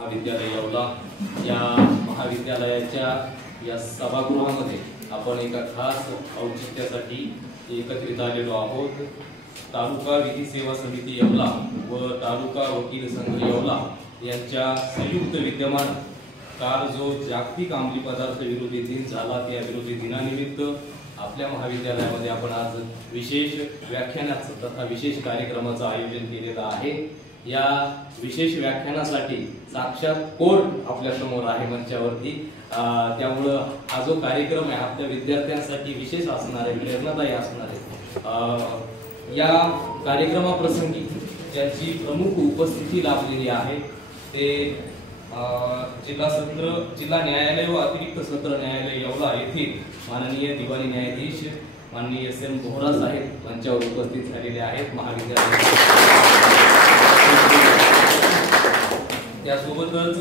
महाविद्यालय येवला या महाविद्यालयाच्या या सभागृहामध्ये आपण एका खास औचित्यासाठी एकत्रित आलेलो आहोत। तालुका विधी सेवा समिती येवला व तालुका वकील संघ येवला यांच्या संयुक्त विद्यमान काल जो जागतिक अंमली पदार्थ विरोधी दिन झाला त्या विरोधी दिनानिमित्त आपल्या महाविद्यालयामध्ये आपण आज विशेष व्याख्यानाचं तथा विशेष कार्यक्रमाचं आयोजन केलेलं आहे। या विशेष व्याख्यानासाठी साक्षात कोर्ट आपल्या समोर आहे मंचावरती, त्यामुळे हा जो कार्यक्रम आहे आपल्या विद्यार्थ्यांसाठी विशेष असणार आहे, प्रेरणादायी असणार आहे। या कार्यक्रमाप्रसंगी ज्यांची प्रमुख उपस्थिती लाभलेली आहे ते जिल्हा न्यायालय व अतिरिक्त सत्र न्यायालय येवला येथे माननीय दिवाणी न्यायाधीश माननीय एस.एम. बोहरा साहेब मंचावर उपस्थित झालेले आहेत महाविद्यालय। त्यासोबतच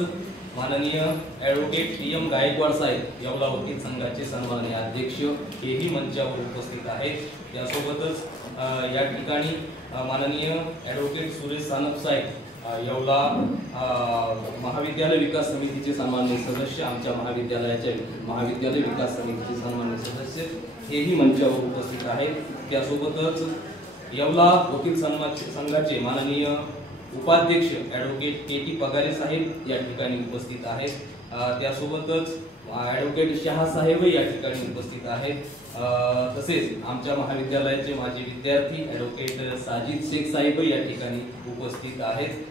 माननीय ॲडव्होकेट टी.एम. गायकवाड साहेब येवला वकील संघाचे सन्माननीय अध्यक्ष हेही मंचावर उपस्थित आहेत। त्यासोबतच या ठिकाणी माननीय ॲडव्होकेट सुरेश सानप साहेब येवला महाविद्यालय विकास समितीचे सन्माननीय सदस्य, आमच्या महाविद्यालय विकास समितीचे सन्माननीय सदस्य हेही मंचावर उपस्थित आहेत। त्यासोबतच येवला वकील संघाचे माननीय उपाध्यक्ष ॲडव्होकेट के.टी. पगारे साहेब या ठिकाणी उपस्थित आहेत। त्यासोबतच ॲडव्होकेट शहा साहेब या ठिकाणी उपस्थित आहेत। तसेच आमच्या महाविद्यालयाचे माजी विद्यार्थी ॲडव्होकेट साजिद शेख साहेब या ठिकाणी उपस्थित आहेत।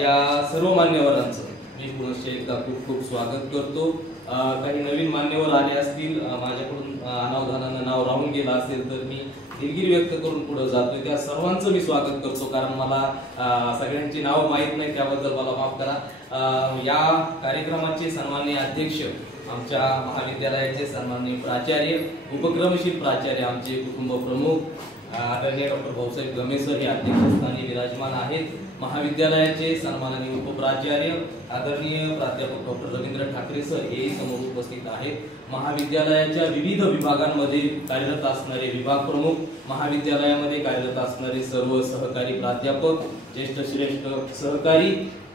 या सर्व मान्यवरांचं मी पुनश्च एकदा खूप खूप स्वागत करतो। काही नवीन मान्यवर आले असतील, माझ्याकडून अनावधानानं नाव राहून गेलं असेल तर मी दिलगिरी व्यक्त करून पुढे जातोय, त्या सर्वांचं मी स्वागत करतो, कारण मला सगळ्यांची नावं माहीत नाही, त्याबद्दल मला माफ करा। या कार्यक्रमाचे सन्माननीय अध्यक्ष आमच्या महाविद्यालयाचे सन्माननीय प्राचार्य, उपक्रमशील प्राचार्य, आमचे कुटुंब प्रमुख आदरणीय डॉक्टर भाऊसाहेब गमे सर हे अध्यक्षस्थानी विराजमान आहेत। महाविद्यालयाचे सन्माननीय उपप्राचार्य आदरणीय प्राध्यापक डॉक्टर रवींद्र ठाकरे सर हेही समोर उपस्थित आहेत। महाविद्यालयाच्या विविध विभागांमध्ये कार्यरत असणारे विभाग प्रमुख, महाविद्यालयामध्ये कार्यरत असणारे सर्व सहकारी प्राध्यापक, ज्येष्ठ श्रेष्ठ सहकारी,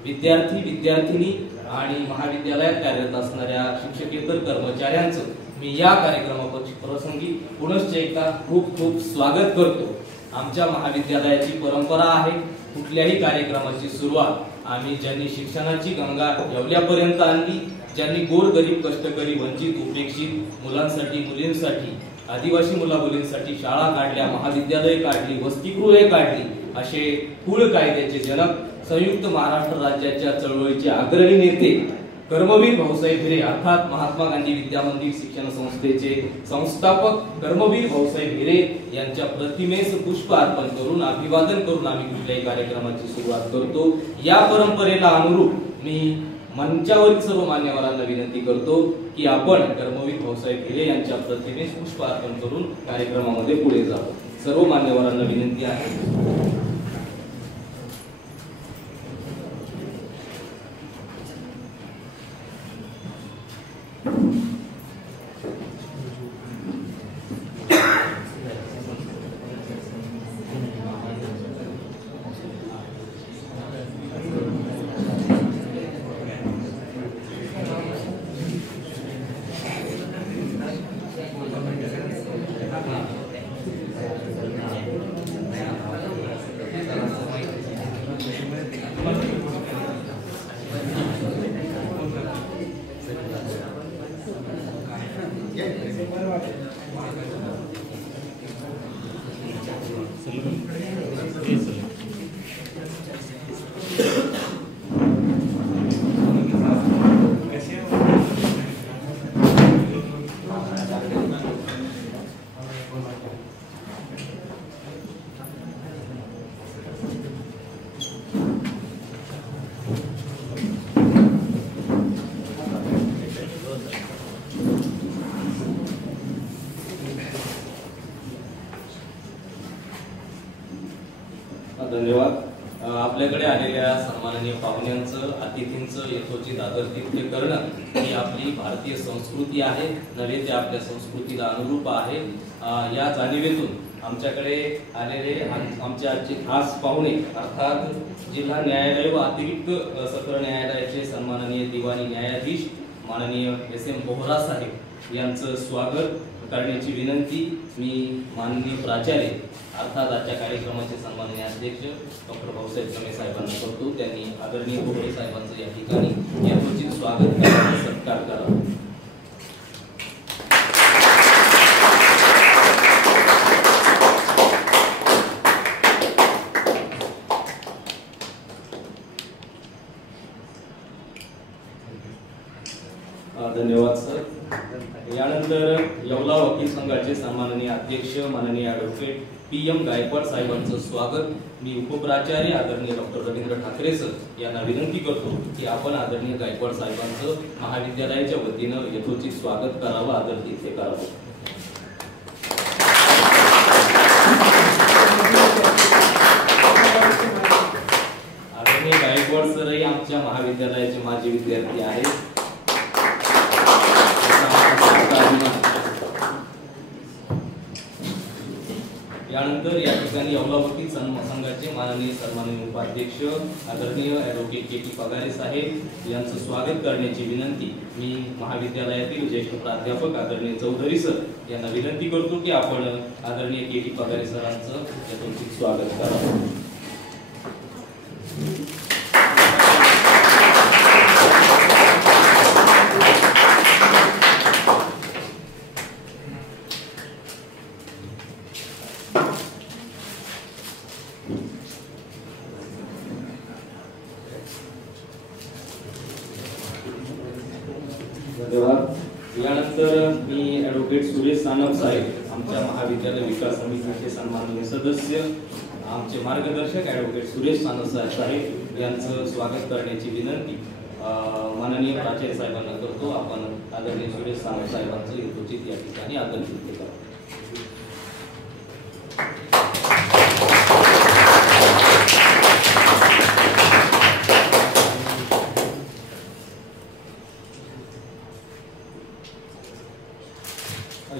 विद्यार्थी विद्यार्थिनी आणि महाविद्यालयात कार्यरत असणाऱ्या शिक्षकेतर कर्मचाऱ्यांचं मी या कार्यक्रमाप्रसंगी पुनश्च एकदा खूप खूप स्वागत करतो। आमच्या महाविद्यालयाची परंपरा आहे, कुठल्याही कार्यक्रमाची सुरुवात आम्ही ज्यांनी शिक्षणाची गंगा येवल्यापर्यंत आणली, ज्यांनी गोरगरीब कष्टकरी वंचित उपेक्षित मुलांसाठी मुलींसाठी आदिवासी मुलामुलींसाठी शाळा काढल्या, महाविद्यालय काढली, वसतिगृहे काढली, असे कुळ कायद्याचे जनक, संयुक्त महाराष्ट्र राज्याच्या चळवळीचे अग्रणी नेते कर्मवीर भाऊसाहेब हिरे अर्थात महात्मा गांधी विद्या मंदिर शिक्षण संस्थेचे संस्थापक कर्मवीर भाऊसाहेब हिरे यांच्या प्रतिमेस पुष्प अर्पण करून अभिवादन करून आम्ही कुठल्याही कार्यक्रमाची सुरुवात करतो। या परंपरेला अनुरूप मी मंचावरील सर्व मान्यवरांना विनंती करतो की आपण कर्मवीर भाऊसाहेब हिरे यांच्या प्रतिमेस पुष्प अर्पण करून कार्यक्रमामध्ये पुढे जाऊ। सर्व मान्यवरांना विनंती आहे। धन्यवाद। आपल्याकडे आलेल्या सन्माननीय पाहुण्यांचं अतिथींचं यथोचित आदरातिथ्य करणं ही आपली भारतीय संस्कृती आहे, नव्हे ते आपल्या संस्कृतीला अनुरूप आहे। या जाणीवेतून आमच्याकडे आलेले आमचे आजचे खास पाहुणे अर्थात जिल्हा न्यायालय व अतिरिक्त सत्र न्यायालयाचे सन्माननीय दिवाणी न्यायाधीश माननीय SM बोहरा साहेब यांचं स्वागत करण्याची विनंती मी माननीय प्राचार्य अर्थात आजच्या कार्यक्रमाचे सन्माननीय अध्यक्ष डॉक्टर भाऊसाहेब कमे साहेबांना करतो। त्यांनी आदरणीय बोहरे साहेबांचं या ठिकाणी यथोचित स्वागत करावं, सत्कार करावा। धन्यवाद सर। यानंतर येवला वकील संघाचे सन्माननीय अध्यक्ष माननीय ॲडव्होकेट PM गायकवाड साहेबांचं स्वागत मी उपप्राचार्य आदरणीय डॉक्टर रवींद्र ठाकरे सर यांना विनंती करतो की आपण आदरणीय गायकवाड साहेबांचं महाविद्यालयाच्या वतीनं यथोचित स्वागत करावं, आदर तिथे करावं। आदरणीय गायकवाड सरही आमच्या महाविद्यालयाचे माजी विद्यार्थी आहेत। यानंतर या ठिकाणी येवला वकील संघाचे माननीय सन्माननीय उपाध्यक्ष आदरणीय ॲडव्होकेट KT पगारे साहेब यांचं स्वागत करण्याची विनंती मी महाविद्यालयातील ज्येष्ठ प्राध्यापक आदरणीय चौधरी सर यांना विनंती करतो की आपण आदरणीय KT पगारे सरांचं यथोचित स्वागत करावं। यानंतर मी ॲडव्होकेट सुरेश सानप साहेब आमच्या महाविद्यालय विकास समितीचे सन्माननीय सदस्य आमचे मार्गदर्शक ॲडव्होकेट सुरेश सानप साहेब यांचं स्वागत करण्याची विनंती माननीय प्राचार्य साहेबांना करतो। आपण आदरणीय सुरेश सानप साहेबांचं यथोचित या ठिकाणी आदर व्यक्त करा।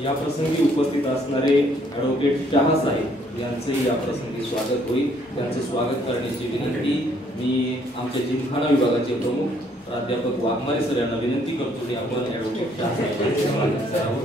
या प्रसंगी उपस्थित असणारे ॲडव्होकेट शहा साहेब यांचंही या प्रसंगी स्वागत होईल। त्यांचं स्वागत करण्याची विनंती मी आमच्या जिमखाना विभागाचे प्रमुख प्राध्यापक वाघमारे सर यांना विनंती करतो की आपण ॲडव्होकेट शहा साहेबांचं स्वागत करावं।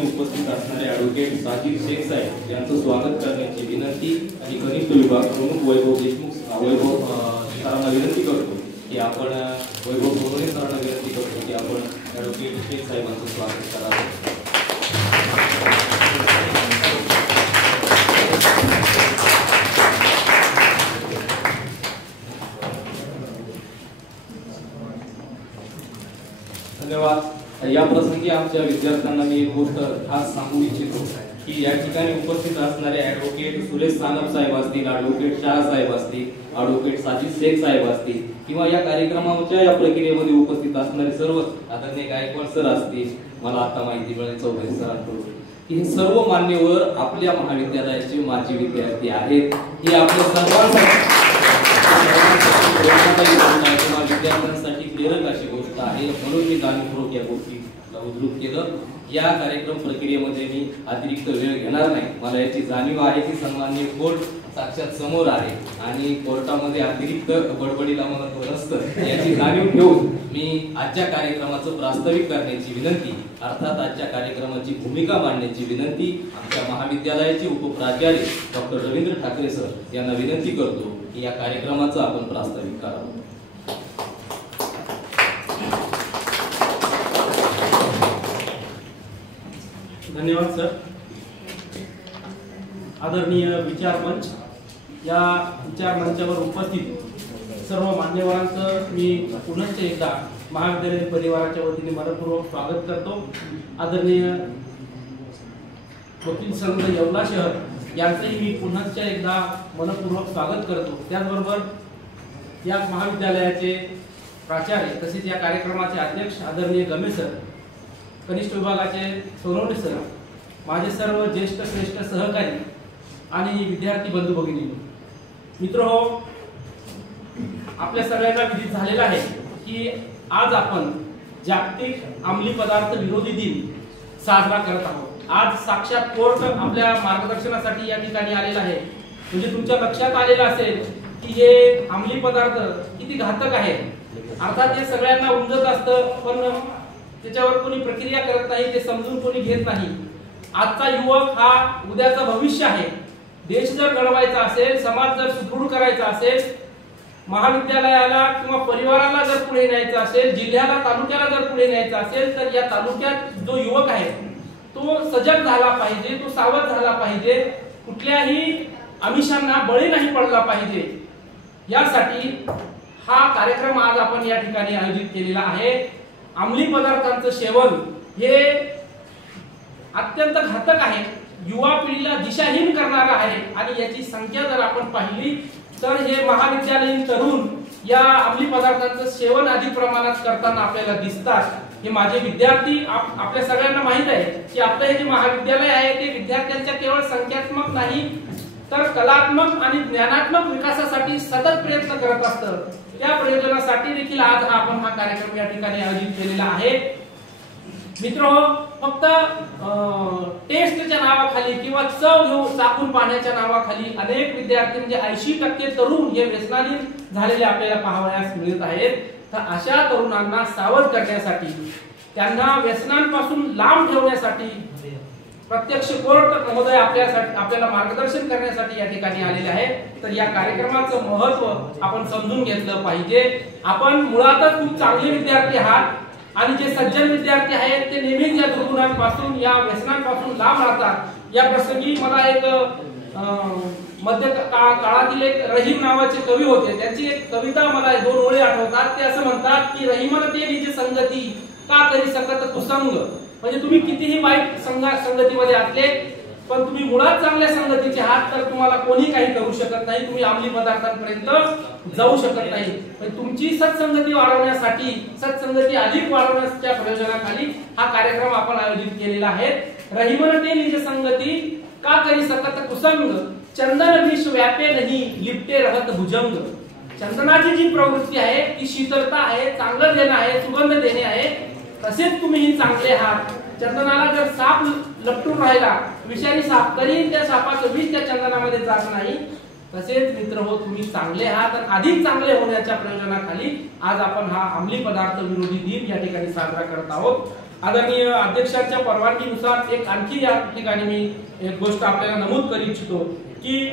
उपस्थित असणारे ॲडव्होकेट साजिद शेख साहेब यांचं स्वागत करण्याची विनंती आणि कनिष्ठ विभाग प्रमुख वैभव देशमुख सरांना विनंती करतो की आपण वैभव सोनवणे सरांना विनंती करतो की आपण ॲडव्होकेट शेख साहेबांचं स्वागत करावं। धन्यवाद। या प्रसंगी आमच्या विद्यार्थ्यांना मी एक गोष्ट खास सांगू इच्छितो की या ठिकाणी उपस्थित असणारे ॲडव्होकेट सुरेश सानप साहेब असतील, ॲडव्होकेट शहा साहेब असतील, ॲडव्होकेट साजिद शेख साहेब असतील किंवा या कार्यक्रमाच्या या प्रक्रियेमध्ये उपस्थित असणारे सर्व आदरणीय गायकवाड सर असतील, मला आता माहिती मिळाली चौधरी सरांकडून की हे सर्व मान्यवर आपल्या महाविद्यालयाचे माजी विद्यार्थी आहेत। हे आपल्या सर्वांसाठी विद्यार्थ्यांसाठी प्रेरक अशी गोष्ट आहे, म्हणून मी जाणीवपूर्वक या गोष्टीला उद्धृत केलं। या कार्यक्रम प्रक्रियेमध्ये मी अतिरिक्त वेळ घेणार नाही। मला याची जाणीव आहे की सन्माननीय कोर्ट साक्षात समोर आहे आणि कोर्टामध्ये अतिरिक्त बडबडीला महत्त्व नसतं याची जाणीव ठेवून मी आजच्या कार्यक्रमाचं प्रास्ताविक करण्याची विनंती अर्थात आजच्या कार्यक्रमाची भूमिका मांडण्याची विनंती आमच्या महाविद्यालयाचे उपप्राचार्य डॉक्टर रवींद्र ठाकरे सर यांना विनंती करतो की या कार्यक्रमाचं आपण प्रास्ताविक करावं। धन्यवाद सर। आदरणीय विचार मंच, या विचार मंचावर उपस्थित सर्व मान्यवरांचं मी पुन्हा एकदा महाविद्यालय परिवाराच्या वतीने मनपूर्वक स्वागत करतो। आदरणीय वकील संघ येवला शहर यांचंही मी पुन्हा एकदा मनपूर्वक स्वागत करतो। त्याचबरोबर या महाविद्यालयाचे प्राचार्य तसेच या कार्यक्रमाचे अध्यक्ष आदरणीय गमे सर, कनिष्ठ विभागाचे सोनवणे सर, माझे सर्व ज्येष्ठ श्रेष्ठ सहकारी आणि विद्यार्थी बंधू भगिनी मित्रहो, आपल्या सगळ्यांना विदित झालेला आहे की आज आपण जागतिक अंमली पदार्थ विरोधी दिन साजरा करत आहोत. आज साक्षात कोर्ट आपल्या मार्गदर्शनासाठी या ठिकाणी आलेला आहे. म्हणजे तुमच्या लक्षात आलेलं असेल की हे अंमली पदार्थ किती घातक आहे. अर्थात हे सगळ्यांना उमजत असतं, पण त्याच्यावर कोणी प्रक्रिया करत नाही, ते समजून कोणी घेत नाही. आजचा युवक हा उद्याचं भविष्य आहे. देश जर घडवायचा असेल, समाज जर सुदृढ करायचा असेल, महाविद्यालयाला किंवा परिवाराला जर पुढे न्यायचं असेल, जिल्ह्याला तालुक्याला जर पुढे न्यायचं असेल, तर या तालुक्यात जो युवक आहे तो सजग झाला पाहिजे, तो सावध झाला पाहिजे, कुठल्याही आमिषांना बळी नाही पडला पाहिजे. यासाठी हा कार्यक्रम आज आपण या ठिकाणी आयोजित केलेला आहे. अंमली पदार्थांचं सेवन हे अत्यंत घातक आहे, युवा पिढीला दिशाहीन करणारा आहे आणि याची संख्या जर आपण पाहिली तर हे महाविद्यालयीन तरुण या अंमली पदार्थांचं सेवन अधिक प्रमाणात करताना आपल्याला दिसतात. हे माझे विद्यार्थी, आपल्या सगळ्यांना माहित आहे की आपलं हे जे महाविद्यालय आहे ते विद्यार्थ्यांच्या केवळ संख्यात्मक नाही तर कलात्मक आणि ज्ञानात्मक विकासासाठी सतत प्रयत्न करत असतं. त्या प्रयोजनासाठी देखील आज आपण हा कार्यक्रम या ठिकाणी आयोजित केलेला आहे. मित्रहो, फक्त टेस्टच्या नावाखाली किंवा चव घेऊन चाखून पाहण्याच्या नावाखाली अनेक विद्यार्थी म्हणजे 80% तरुण हे व्यसनाधीन झालेले आपल्याला पाहावयास मिळत आहेत. तर अशा तरुणांना सावध करण्यासाठी, त्यांना व्यसनांपासून लांब ठेवण्यासाठी प्रत्यक्ष कोर्ट महोदय आपल्याला मार्गदर्शन करण्यासाठी या ठिकाणी आलेले आहे. तर या कार्यक्रमाचं महत्त्व आपण समजून घेतलं पाहिजे. आपण मुळातच खूप चांगले विद्यार्थी आहात आणि जे सज्जन विद्यार्थी आहेत ते नेहमीच या दुर्गुणांपासून, या व्यसनांपासून लांब राहतात. या प्रसंगी मला एक मध्य काळातील एक रहीम नावाचे कवी होते, त्यांची एक कविता मला 2 ओळी आठवतात. ते असं म्हणतात की रहीमन ते निज संगती का करी सकत कुसंग. म्हणजे तुम्ही कितीही वाईट संगतीमध्ये असले पण तुम्ही मुळात चांगल्या संगतीचे आहात तर तुम्हाला कोणी काही करू शकत नाही, तुम्ही अंमली पदार्थांपर्यंत जाऊ शकत नाही. तुमची सत्संगती वाढवण्यासाठी, सत्संगती अधिक वाढवण्याच्या प्रयोजनाखाली हा कार्यक्रम आपण आयोजित केलेला आहे. रहीमन ते निज संगती का करी सकत कुसंग, चंदन विष व्यापे नाही लिपटे रहत भुजंग. चंदनाची जी प्रवृत्ती आहे ती शीतलता आहे, चांगलं देणं आहे, सुगंध देणे आहे. तसेच तुम्ही चांगले आहात. चंदनाला जर साप लपटून राहिला, विषारी साप, तरी त्या सापाचं विष त्या चंदनामध्ये जात नाही. तसेच मित्र हो, तुम्ही चांगले आहात आणि अधिक चांगले होण्याच्या प्रयोजनाखाली आज आपण हा अंमली पदार्थ विरोधी दिन या ठिकाणी साजरा करत आहोत. आदरणीय अध्यक्षांच्या परवानगीनुसार एक आणखी या ठिकाणी मी एक गोष्ट आपल्याला नमूद करू इच्छितो की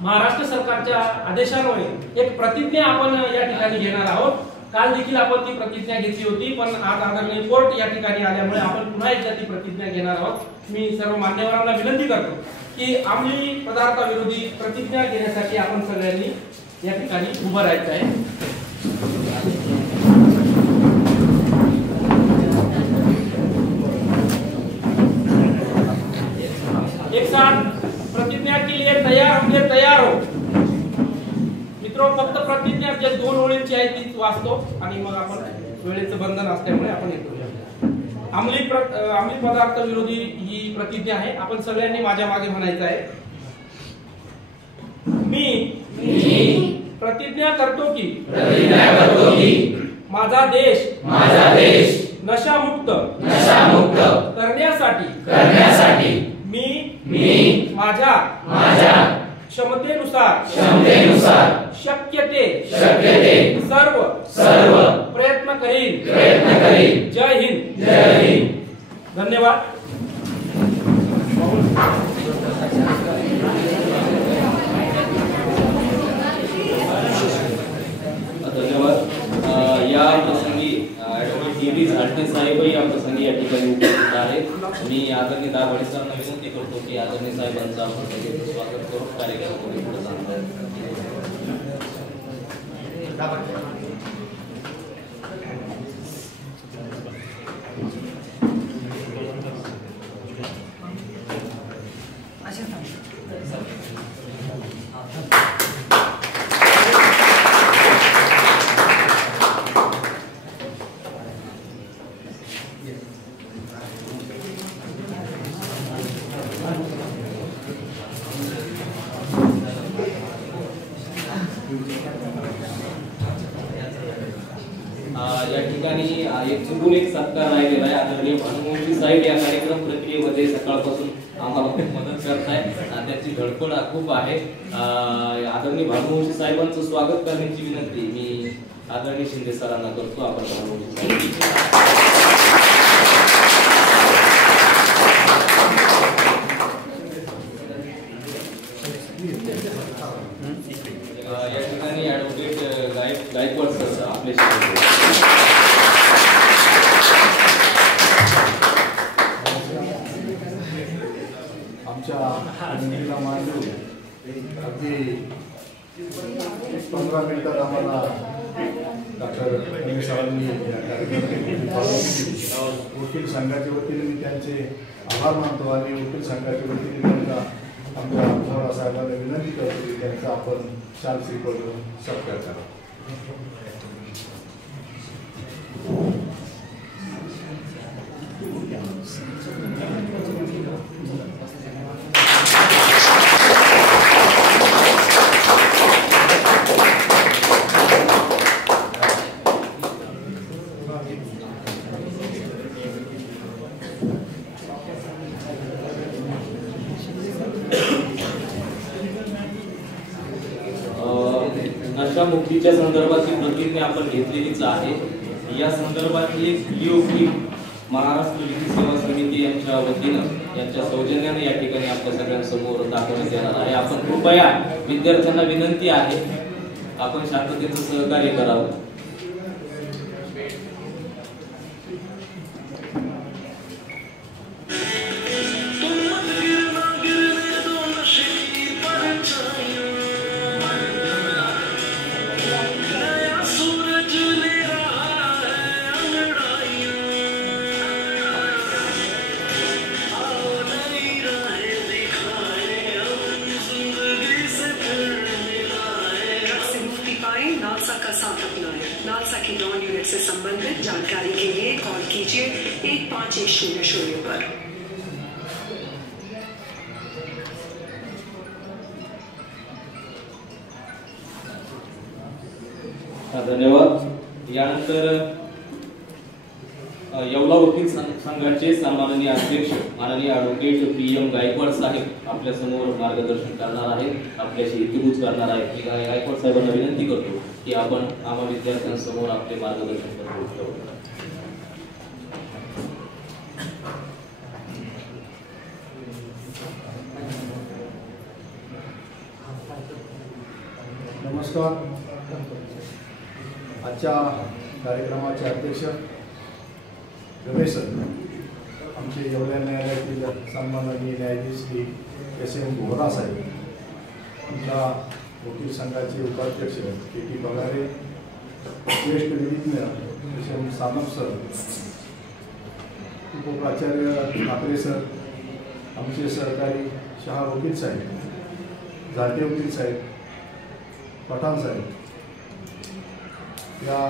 महाराष्ट्र सरकारच्या आदेशान्वये एक प्रतिज्ञा आपण या ठिकाणी घेणार आहोत. काल देखील आपण ती प्रतिज्ञा घेतली होती, पण आज आदरणीय कोर्ट या ठिकाणी आल्यामुळे आपण पुन्हा एकदा ती प्रतिज्ञा घेणार आहोत. मी सर्व मान्यवरांना विनंती करतो की अंमली पदार्थाविरोधी प्रतिज्ञा घेण्यासाठी आपण सगळ्यांनी या ठिकाणी उभं राहायचं आहे. एक साथ प्रतिज्ञा के लिए तैयार होंगे, तैयार हो. मित्रों, फक्त प्रतिज्ञा जे 2 ओळींची आहे तीच वाचतो आणि मग आपण वेळेचं बंधन असल्यामुळे आपण येतो. अंमली पदार्थ विरोधी ही प्रतिज्ञा आहे. आपण सगळ्यांनी माझ्या मागे म्हणायचं आहे. मी प्रतिज्ञा करतो की माझा देश नशामुक्त करण्यासाठी मी माझ्या क्षमतेनुसार शक्य ते सर्व प्रयत्न करीन. जय हिंद. धन्यवाद. या प्रसंगी ऍडव्होकेट टी.व्ही. झाडणे साहेब या प्रसंगी या ठिकाणी उपस्थित आहेत. मी आदरणीय दाभाडे सरांना विनंती करतो की आदरणीय साहेबांचं आपण स्वागत करून कार्यक्रमामध्ये पुढे जाणार. या ठिकाणी एक चुकून एक सत्कार राहिलेला आहे. आदरणीय भानुवंशी साहेब या कार्यक्रम प्रक्रियेमध्ये सकाळपासून आम्हाला खूप मदत करताय. त्याची धडपड खूप आहे. आदरणीय भानुवंशी साहेबांचं स्वागत करण्याची विनंती मी आदरणीय शिंदे सरांना करतो. आपण भानुवंशी या ठिकाणी ॲडव्होकेट गायकवाड सर आपल्याशी आमच्या निधीला मांडून अगदी 15 मिनिटात आम्हाला डॉक्टर रमेश सरांनी वकील संघाच्या वतीने मी त्यांचे आभार मानतो आणि वकील संघाच्या वतीने त्यांना आमच्या थोरा साहेबांना विनंती करतो की त्यांचा आपण शाल करून सत्कार करा. नशामुक्तीच्या संदर्भातली प्रतिज्ञा आपण घेतलेलीच आहे. या संदर्भातली एक व्हिडिओ क्लिप महाराष्ट्र विधी सेवा समिती यांच्या वतीनं यांच्या सौजन्याने या ठिकाणी आपल्या सगळ्यांसमोर दाखवण्यात येणार आहे. आपण कृपया विद्यार्थ्यांना विनंती आहे आपण शांततेचं सहकार्य करावं. नालसा की 9 यूनिट से संबंधित जानकारी के लिए कॉल कीजिए 1510 पर. धन्यवाद. यानंतर येवला वकील संघाचे सन्माननीय अध्यक्ष माननीय ॲडव्होकेट PM गायकवाड साहेब आपल्या समोर मार्गदर्शन करणार आहेत. आपल्याशी इतिवृत्त करणार आहेत. मी गायकवाड साहेबांना विनंती करतो की आपण आम्हा विद्यार्थ्यांसमोर आपले मार्गदर्शन करतो. नमस्कार. आजच्या कार्यक्रमाचे अध्यक्ष रमेश सर, आमचे येवला न्यायालयातील सन्माननीय न्यायाधीश श्री SM बोहरा साहेब, आमच्या वकील संघाचे उपाध्यक्ष KT पगारे, ज्येष्ठ विधिज्ञ SM सानप सर, उपप्राचार्य ठाकरे सर, आमचे सहकारी शहा वकील साहेब, झाटे वकील साहेब, पठाण साहेब, या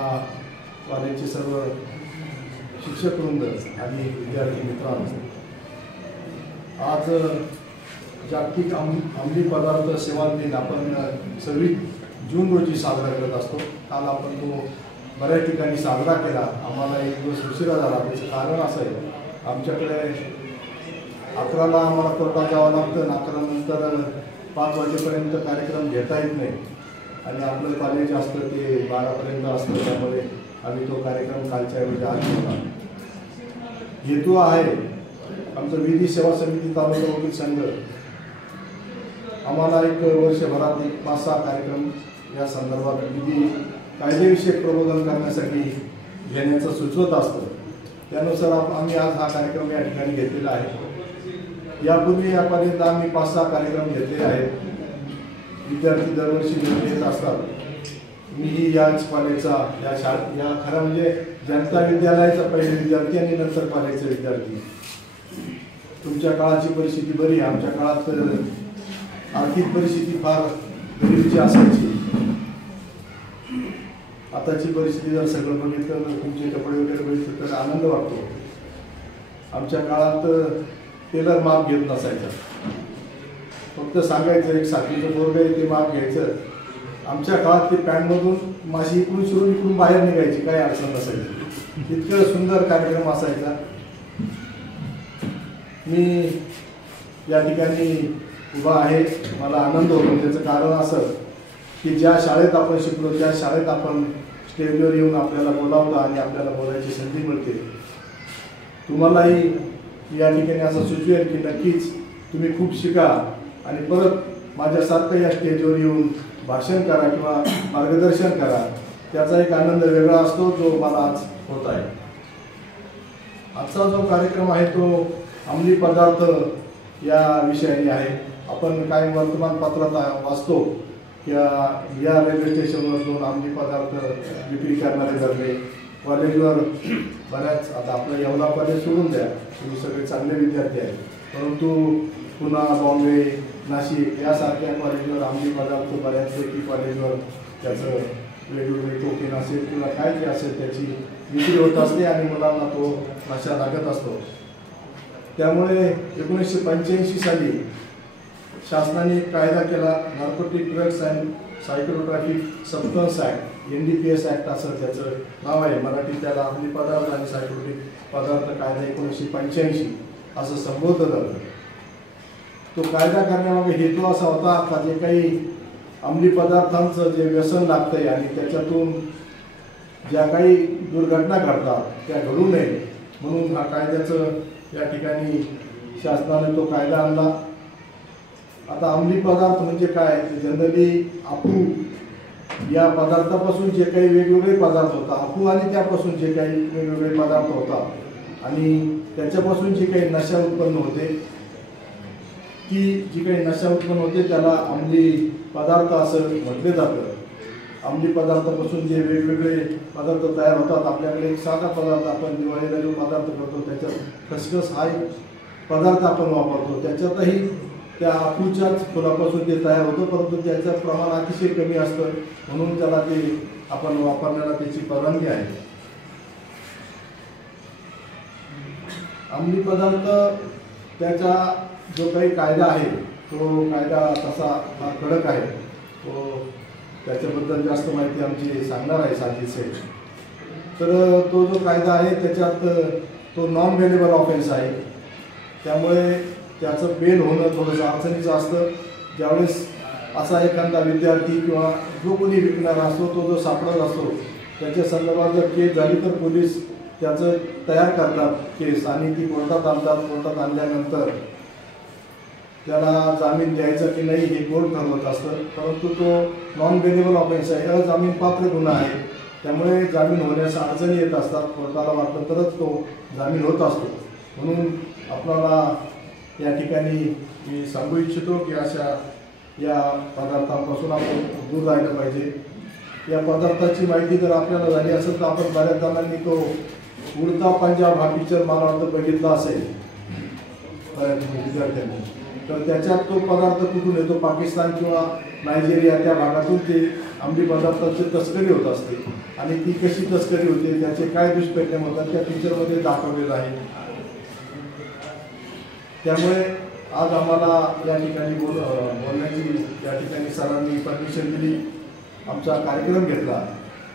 कॉलेजचे सर्व शिक्षक वृंद आणि विद्यार्थी मित्रांनो, आज जागतिक अंमली पदार्थ सेवा दिन आपण 26 जून रोजी साजरा करत असतो. काल आपण तो बऱ्याच ठिकाणी साजरा केला. आम्हाला एक दिवस उशिरा झाला. त्याचं कारण असं आहे, आमच्याकडे 11ला आम्हाला कोर्टात जावं लागतं. 11 नंतर 5 वाजेपर्यंत कार्यक्रम घेता येत नाही आणि आपलं कॉलेज असतं ते 12पर्यंत असतं. त्यामुळे आम्ही तो कार्यक्रम कालच्या ऐवजी आज घेतला. हेतू आहे आमचं विधी सेवा समिती तालुका वकील संघ आम्हाला एक वर्षभरात 5-6 कार्यक्रम या संदर्भात विधी कायदेविषयक प्रबोधन करण्यासाठी घेण्याचं सुचवत असतं. त्यानुसार आम्ही आज हा कार्यक्रम या ठिकाणी घेतलेला आहे. यापूर्वी यापर्यंत आम्ही 5-6 कार्यक्रम घेतले आहेत. विद्यार्थी दरवर्षी घेऊन येत असतात. मीही याच कॉलेजचा या खरं म्हणजे जनता विद्यालयाचा पहिले विद्यार्थी आणि नंतर कॉलेजचे विद्यार्थी. तुमच्या काळाची परिस्थिती बरी आहे. आमच्या काळात आर्थिक परिस्थिती फार गरिबीची असायची. आताची परिस्थिती जर सगळं बघितलं तर तुमचे कपडे वगैरे बघितलं तर आनंद वाटतो. आमच्या काळात टेलर माप घेत नसायचा. फक्त सांगायचं एक 7वीचं पोरग आहे ते माप घ्यायचं. आमच्या काळात ते पॅन्टमधून माझी इकडून शिरून इकडून बाहेर निघायची, काही अडचण नसायची. इतकं सुंदर कार्यक्रम असायचा. मी या ठिकाणी उभा आहे, मला आनंद होतो. त्याचं कारण असं की ज्या शाळेत आपण शिकलो त्या शाळेत आपण स्टेजवर येऊन आपल्याला बोलावतं आणि आपल्याला बोलायची संधी मिळते. तुम्हालाही या ठिकाणी असं सुचवेल की नक्कीच तुम्ही खूप शिका आणि परत माझ्यासारखं या स्टेजवर येऊन भाषण करा किंवा मार्गदर्शन करा. त्याचा एक आनंद वेगळा असतो जो मला आज होत आहे. आजचा जो कार्यक्रम आहे तो अंमली पदार्थ या विषयाने आहे. आपण काही वर्तमानपत्रात वाचतो की या रेल्वे स्टेशनवर 2 अंमली पदार्थ विक्री करणारे धरले. कॉलेजवर बऱ्याच, आता आपलं येवला कॉलेज सोडून द्या, तुम्ही सगळे चांगले विद्यार्थी आहेत, परंतु पुणा, बॉम्बे, नाशिक यासारख्या कॉलेजवर अंमली पदार्थ बऱ्याचपैकी कॉलेजवर त्याचं वेगवेगळे टोकेन असेल किंवा काय जे असेल त्याची विक्री होत असते आणि मुलांना तो नशा लागत असतो. त्यामुळे 1985 साली शासनाने कायदा केला, narcotic drugs and psychotropic substance act, NDPS act असं त्याचं नाव आहे. मराठीत त्याला अंमली पदार्थ आणि सायकोट्रॉपिक पदार्थ कायदा 1985 असं संबोधलं जातं. तो कायदा करण्यामागे हेतू असा होता का जे काही अंमली पदार्थांचं जे व्यसन लागतंय आणि त्याच्यातून ज्या काही दुर्घटना घडतात त्या घडू नये म्हणून हा कायद्याचं या ठिकाणी शासनाने तो कायदा आणला. आता अंमली पदार्थ म्हणजे काय, जनरली अफू या पदार्थापासून जे काही वेगवेगळे पदार्थ होतात, अफू आणि त्यापासून जे काही वेगवेगळे पदार्थ होतात आणि त्याच्यापासून जी काही नशा उत्पन्न होते, ती जी काही नशा उत्पन्न होते त्याला अंमली पदार्थ असं म्हटले जातं. अंमली पदार्थापासून जे वेगवेगळे पदार्थ तयार होतात, आपल्याकडे एक साधा पदार्थ आपण दिवाळीला जो पदार्थ करतो त्याच्यात खसखस हा एक पदार्थ आपण वापरतो. त्याच्यातही त्या अफूच्याच फुलापासून ते तयार होतं, परंतु त्याचं प्रमाण अतिशय कमी असतं म्हणून त्याला ते आपण वापरण्याला त्याची परवानगी आहे. अंमली पदार्थ त्याचा जो काही कायदा आहे तो कायदा तसा कडक आहे. तो त्याच्याबद्दल जास्त माहिती आमची सांगणार आहे साजिद शेख. तर तो जो कायदा आहे त्याच्यात तो नॉन बेलेबल ऑफेन्स आहे. त्यामुळे त्याचं बेल होणं थोडंसं अडचणीचं असतं. ज्यावेळेस असा एखादा विद्यार्थी किंवा जो कोणी विकणारा असतो तो जो सापडत असतो त्याच्या संदर्भात जर केस झाली तर पोलीस त्याचं तयार करतात केस आणि ती कोर्टात आणतात. कोर्टात आणल्यानंतर त्याला जामीन द्यायचा की नाही हे कोर्ट ठरवत असतं, परंतु तो नॉन बेलेबल ऑफेन्स आहे, अजामीनपात्र गुन्हा आहे. त्यामुळे जामीन होण्यास अडचणी येत असतात. कोर्टाला वाटतं तरच तो जामीन होत असतो. म्हणून आपल्याला या ठिकाणी मी सांगू इच्छितो की अशा या पदार्थांपासून आपण दूर राहिलं पाहिजे. या पदार्थाची माहिती जर आपल्याला झाली असेल तर आपण बऱ्याच जणांनी तो उडता पंजाब हा पिक्चर मला वाटतं बघितला असेल बऱ्याच विद्यार्थ्यांनी. तर त्याच्यात तो पदार्थ कुठून येतो, पाकिस्तान किंवा नायजेरिया त्या भागातून ते अंमली पदार्थाची तस्करी होत असते आणि ती कशी तस्करी होते, त्याचे काय दुष्परिणाम होतात त्या पिक्चरमध्ये दाखवलेलं आहे. त्यामुळे आज आम्हाला या ठिकाणी बोलण्याची या ठिकाणी सरांनी परमिशन दिली, आमचा कार्यक्रम घेतला.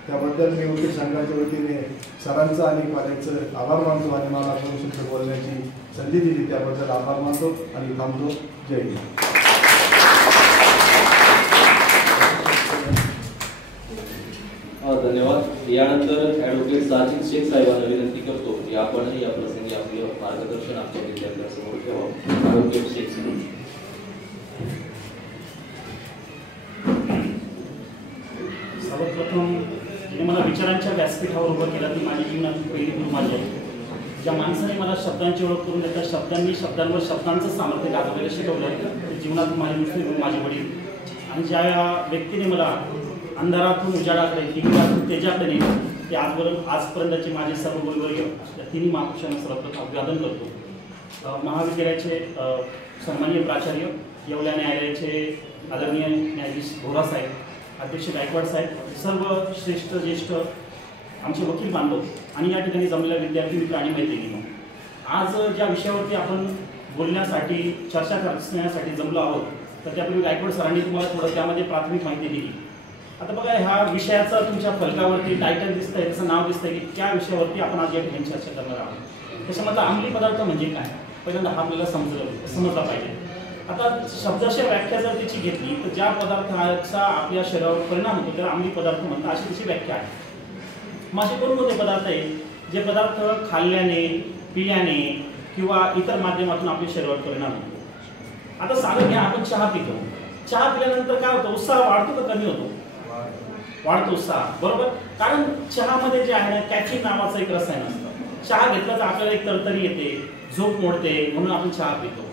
त्याबद्दल मी वकील संघाच्या वतीने सरांचा आणि कॉलेजचं आभार मानतो आणि मला परमिशन बोलण्याची संधी दिली त्याबद्दल आभार मानतो आणि थांबतो. जय हिंद. धन्यवाद. यानंतर ॲडव्होकेट साजिद शेख साहेबांना विनंती करतो की आपणही या प्रसंगी आपलं मार्गदर्शन आमच्या विद्यार्थ्यांसमोर ठेवावं. ॲडव्होकेट शेख साहेब. सर्वप्रथम मला विचारांच्या व्यासपीठावर उभं केलं ती माझ्या जीवनाची पहिली गुरु माझी आहे. ज्या माणसाने मला शब्दांची ओळख करून देतात, शब्दांवर शब्दांचं सामर्थ्य गाजवायला शिकवलं ते जीवनात माझे दुसरे गुरु माझे वडील. आणि ज्या व्यक्तीने मला अंधारातून उजाडाकडे, हिंगातून तेजाकडे नेलं ते आजपर्यंतचे माझे सर्व गुरुवर्य या तिन्ही महापुरुषांना सर्वप्रथम अभिवादन करतो. महाविद्यालयाचे सन्माननीय प्राचार्य, येवला न्यायालयाचे आदरणीय न्यायाधीश भोरा साहेब, अध्यक्ष गायकवाड साहेब, सर्व श्रेष्ठ ज्येष्ठ आमचे वकील बांधव आणि या ठिकाणी जमलेल्या विद्यार्थी मित्र आणि मैत्रिणी, आज ज्या विषयावरती आपण बोलण्यासाठी चर्चा करण्यासाठी जमलो आहोत तर त्यापूर्वी गायकवाड सरांनी तुम्हाला थोडं त्यामध्ये प्राथमिक माहिती दिली. आता बघा, ह्या विषयाचं तुमच्या फलकावरती टायटल दिसतंय, त्याचं नाव दिसतंय की त्या विषयावरती आपण आज या ठिकाणी चर्चा करणार आहोत. त्याच्यामधला अंमली पदार्थ म्हणजे काय, पहिल्यांदा हा आपल्याला समजला पाहिजे. आता शब्दाशी व्याख्या जर त्याची घेतली तर ज्या पदार्थाचा आपल्या शरीरावर परिणाम होतो त्याला अंमली पदार्थ म्हणतात, अशी त्याची व्याख्या आहे. मग असे कोणकोणते पदार्थ आहेत जे पदार्थ खाल्ल्याने, पिल्याने किंवा इतर माध्यमातून आपल्या शरीरावर परिणाम होतो. आता साधं घ्या, आपण चहा पितो. चहा पिल्यानंतर काय होतं, उत्साह वाढतो का कमी होतो? वाढतो उत्साह, बरोबर. कारण चहामध्ये जे आहे ना, कॅफीन नावाचं एक रसायन असतं. चहा घेतला तर आपल्याला एक तरतरी येते, झोप मोडते, म्हणून आपण चहा पितो.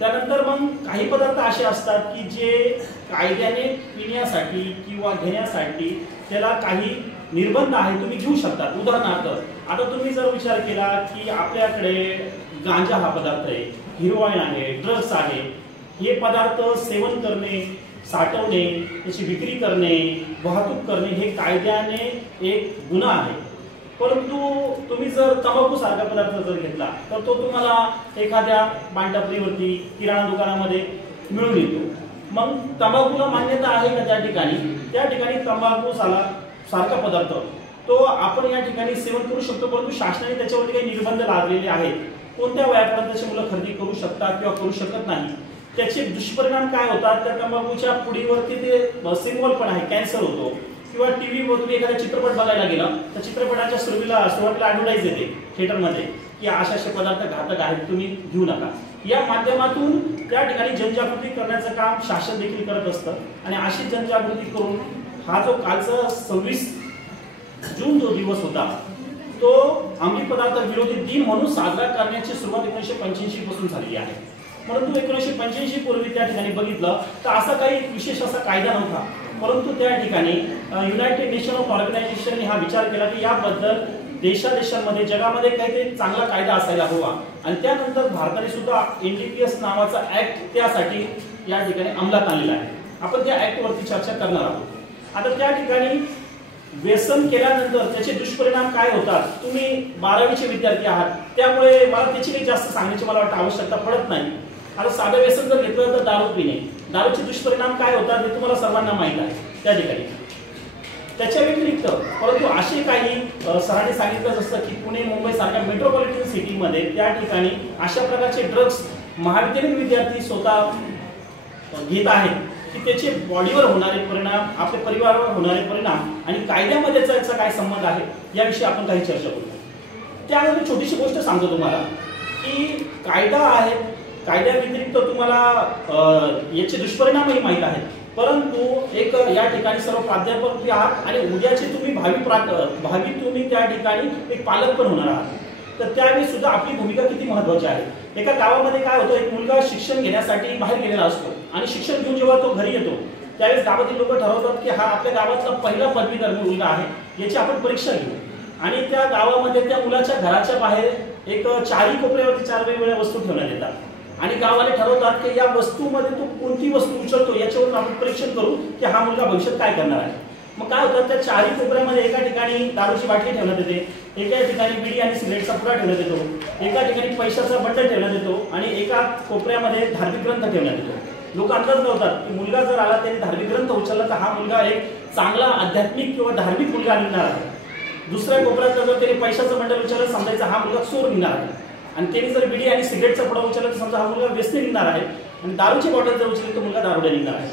त्यानंतर मग काही पदार्थ असे असतात की जे कायद्याने पिण्यासाठी किंवा घेण्यासाठी त्याला काही निर्बंध आहे, तुम्ही घेऊ शकता. उदाहरणार्थ, आता तुम्ही जर विचार केला की आपल्याकडे गांजा हा पदार्थ आहे, हिरोईन आहे, ड्रग्स आहे, हे पदार्थ सेवन करणे, साठवणे, त्याची विक्री करणे, वाहतूक करणे हे कायद्याने एक गुन्हा आहे. परंतु तुम्ही जर तंबाखू सारखा पदार्थ जर घेतला तर तो तुम्हाला एखाद्या पानटपरीवरती, किराणा दुकानामध्ये मिळून येतो. मग तंबाखूला मान्यता आहे का त्या ठिकाणी? त्या ठिकाणी तंबाखू सारखा पदार्थ तो आपण या ठिकाणी सेवन करू शकतो, परंतु शासनाने त्याच्यावरती काही निर्बंध लादलेले आहेत. कोणत्या वयापर्यंतची मुलं खरेदी करू शकतात किंवा करू शकत नाही, त्याचे दुष्परिणाम काय होतात. त्या तंबाखूच्या पुडीवरती ते सिम्बॉल पण आहे, कॅन्सर होतो. किंवा टीव्हीवर तुम्ही एखादा चित्रपट बघायला गेला तर चित्रपटाच्या सुरुवातीला ॲडव्हर्टाईज येते थिएटरमध्ये की असे पदार्थ घातक आहेत, तुम्ही घेऊ नका. या माध्यमातून त्या ठिकाणी जनजागृती करण्याचं काम शासन देखील करत असतं. आणि अशी जनजागृती करून हा जो कालचा 26 जून जो दिवस होता तो अंमली पदार्थ विरोधी दिन म्हणून साजरा करण्याची सुरुवात 1985 पासून झालेली आहे. परंतु 1985 पूर्वी त्या ठिकाणी बघितलं तर असा काही विशेष असा कायदा नव्हता. परंतु त्या ठिकाणी युनायटेड नेशन ऑफ ऑर्गनायझेशनने हा विचार केला की याबद्दल देशांमध्ये जगामध्ये काहीतरी चांगला कायदा असायला हवा. आणि त्यानंतर भारताने सुद्धा NDPS नावाचा ऍक्ट त्यासाठी या ठिकाणी अंमलात आणलेला आहे. आपण त्या ऍक्ट वरती चर्चा करणार आहोत. आता त्या ठिकाणी व्यसन केल्यानंतर त्याचे दुष्परिणाम काय होतात. तुम्ही 12वीचे विद्यार्थी आहात, त्यामुळे मला त्याची काही जास्त सांगण्याची मला वाटतं आवश्यकता पडत नाही. आता साधं व्यसन जर घेतलं तर दारू पिणे, दारूचे दुष्परिणाम काय होतात हे तुम्हाला सर्वांना माहित आहे त्या ठिकाणी. त्याच्या व्यतिरिक्त परंतु असे काही सरांनी सांगितलं असतं की पुणे, मुंबई सारख्या मेट्रोपॉलिटन सिटीमध्ये त्या ठिकाणी अशा प्रकारचे ड्रग्स महाविद्यालयीन विद्यार्थी स्वतः घेत आहेत की त्याचे बॉडीवर होणारे परिणाम, आपल्या परिवारावर होणारे परिणाम आणि कायद्यामध्ये याचा काय संबंध आहे याविषयी आपण काही चर्चा करू. त्यानंतर छोटीशी गोष्ट सांगतो तुम्हाला की कायदा आहे, कायद्या व्यतिरिक्त तुम्हाला याचे दुष्परिणामही माहीत आहेत. परंतु एक या ठिकाणी सर्व प्राध्यापक आहात आणि उद्याचे तुम्ही भावी तुम्ही त्या ठिकाणी एक पालक पण होणार आहात. तर त्यावेळी सुद्धा आपली भूमिका किती महत्वाची आहे. एका गावामध्ये काय होतं, एक मुलगा शिक्षण घेण्यासाठी बाहेर गेलेला असतो आणि शिक्षण घेऊन जेव्हा तो घरी येतो त्यावेळेस गावातील लोक ठरवतात की हा आपल्या गावातला पहिला पदवीधर मुलगा आहे, याची आपण परीक्षा घेऊ. आणि त्या गावामध्ये त्या मुलाच्या घराच्या बाहेर एक चारही कोपऱ्यावरती 4 वेगवेगळ्या वस्तू ठेवण्यात येतात. आणि गाववाले ठरवतात की या वस्तूमध्ये तो कोणती वस्तू उचलतो याच्यावरून आपण परीक्षण करू की हा मुलगा भविष्यात काय करणार आहे. मग काय होतं, त्या 4ही कोपऱ्यामध्ये एका ठिकाणी दारूची बाटली ठेवण्यात येते, एका ठिकाणी बिडी आणि सिगरेटचा पुडा ठेवण्यात येतो, एका ठिकाणी पैशाचा बंडल ठेवण्यात येतो आणि एका कोपऱ्यामध्ये धार्मिक ग्रंथ ठेवण्यात येतो. लोक अंदाज लावतात की मुलगा जर आला त्याने धार्मिक ग्रंथ उचलला तर हा मुलगा एक चांगला आध्यात्मिक किंवा धार्मिक मुलगा निघणार आहे. दुसऱ्या कोपऱ्यात जर त्याने पैशाचं बंडल उचललं समजायचं हा मुलगा चोर निघणार आहे. आणि त्याने जर बिडी आणि सिगरेटचा पुडा उचलला तर समजा हा मुलगा व्यसनी निघणार आहे. आणि दारूची बॉटल जर उचलली तर मुलगा दारुडे निघणार आहे.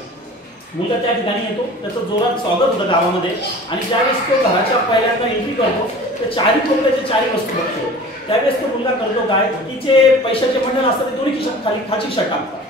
मुलगा त्या ठिकाणी येतो, त्याचं जोरात स्वागत होतं गावामध्ये. आणि ज्यावेळेस तो घराच्या पहिल्यांदा एंट्री करतो तर 4ही कोपऱ्याच्या 4ही वस्तू बघतो. त्यावेळेस तो मुलगा करतो काय की जे पैशाचे बंडल असतात ते दोन्ही खिशात खालची शर्ट टाकतात.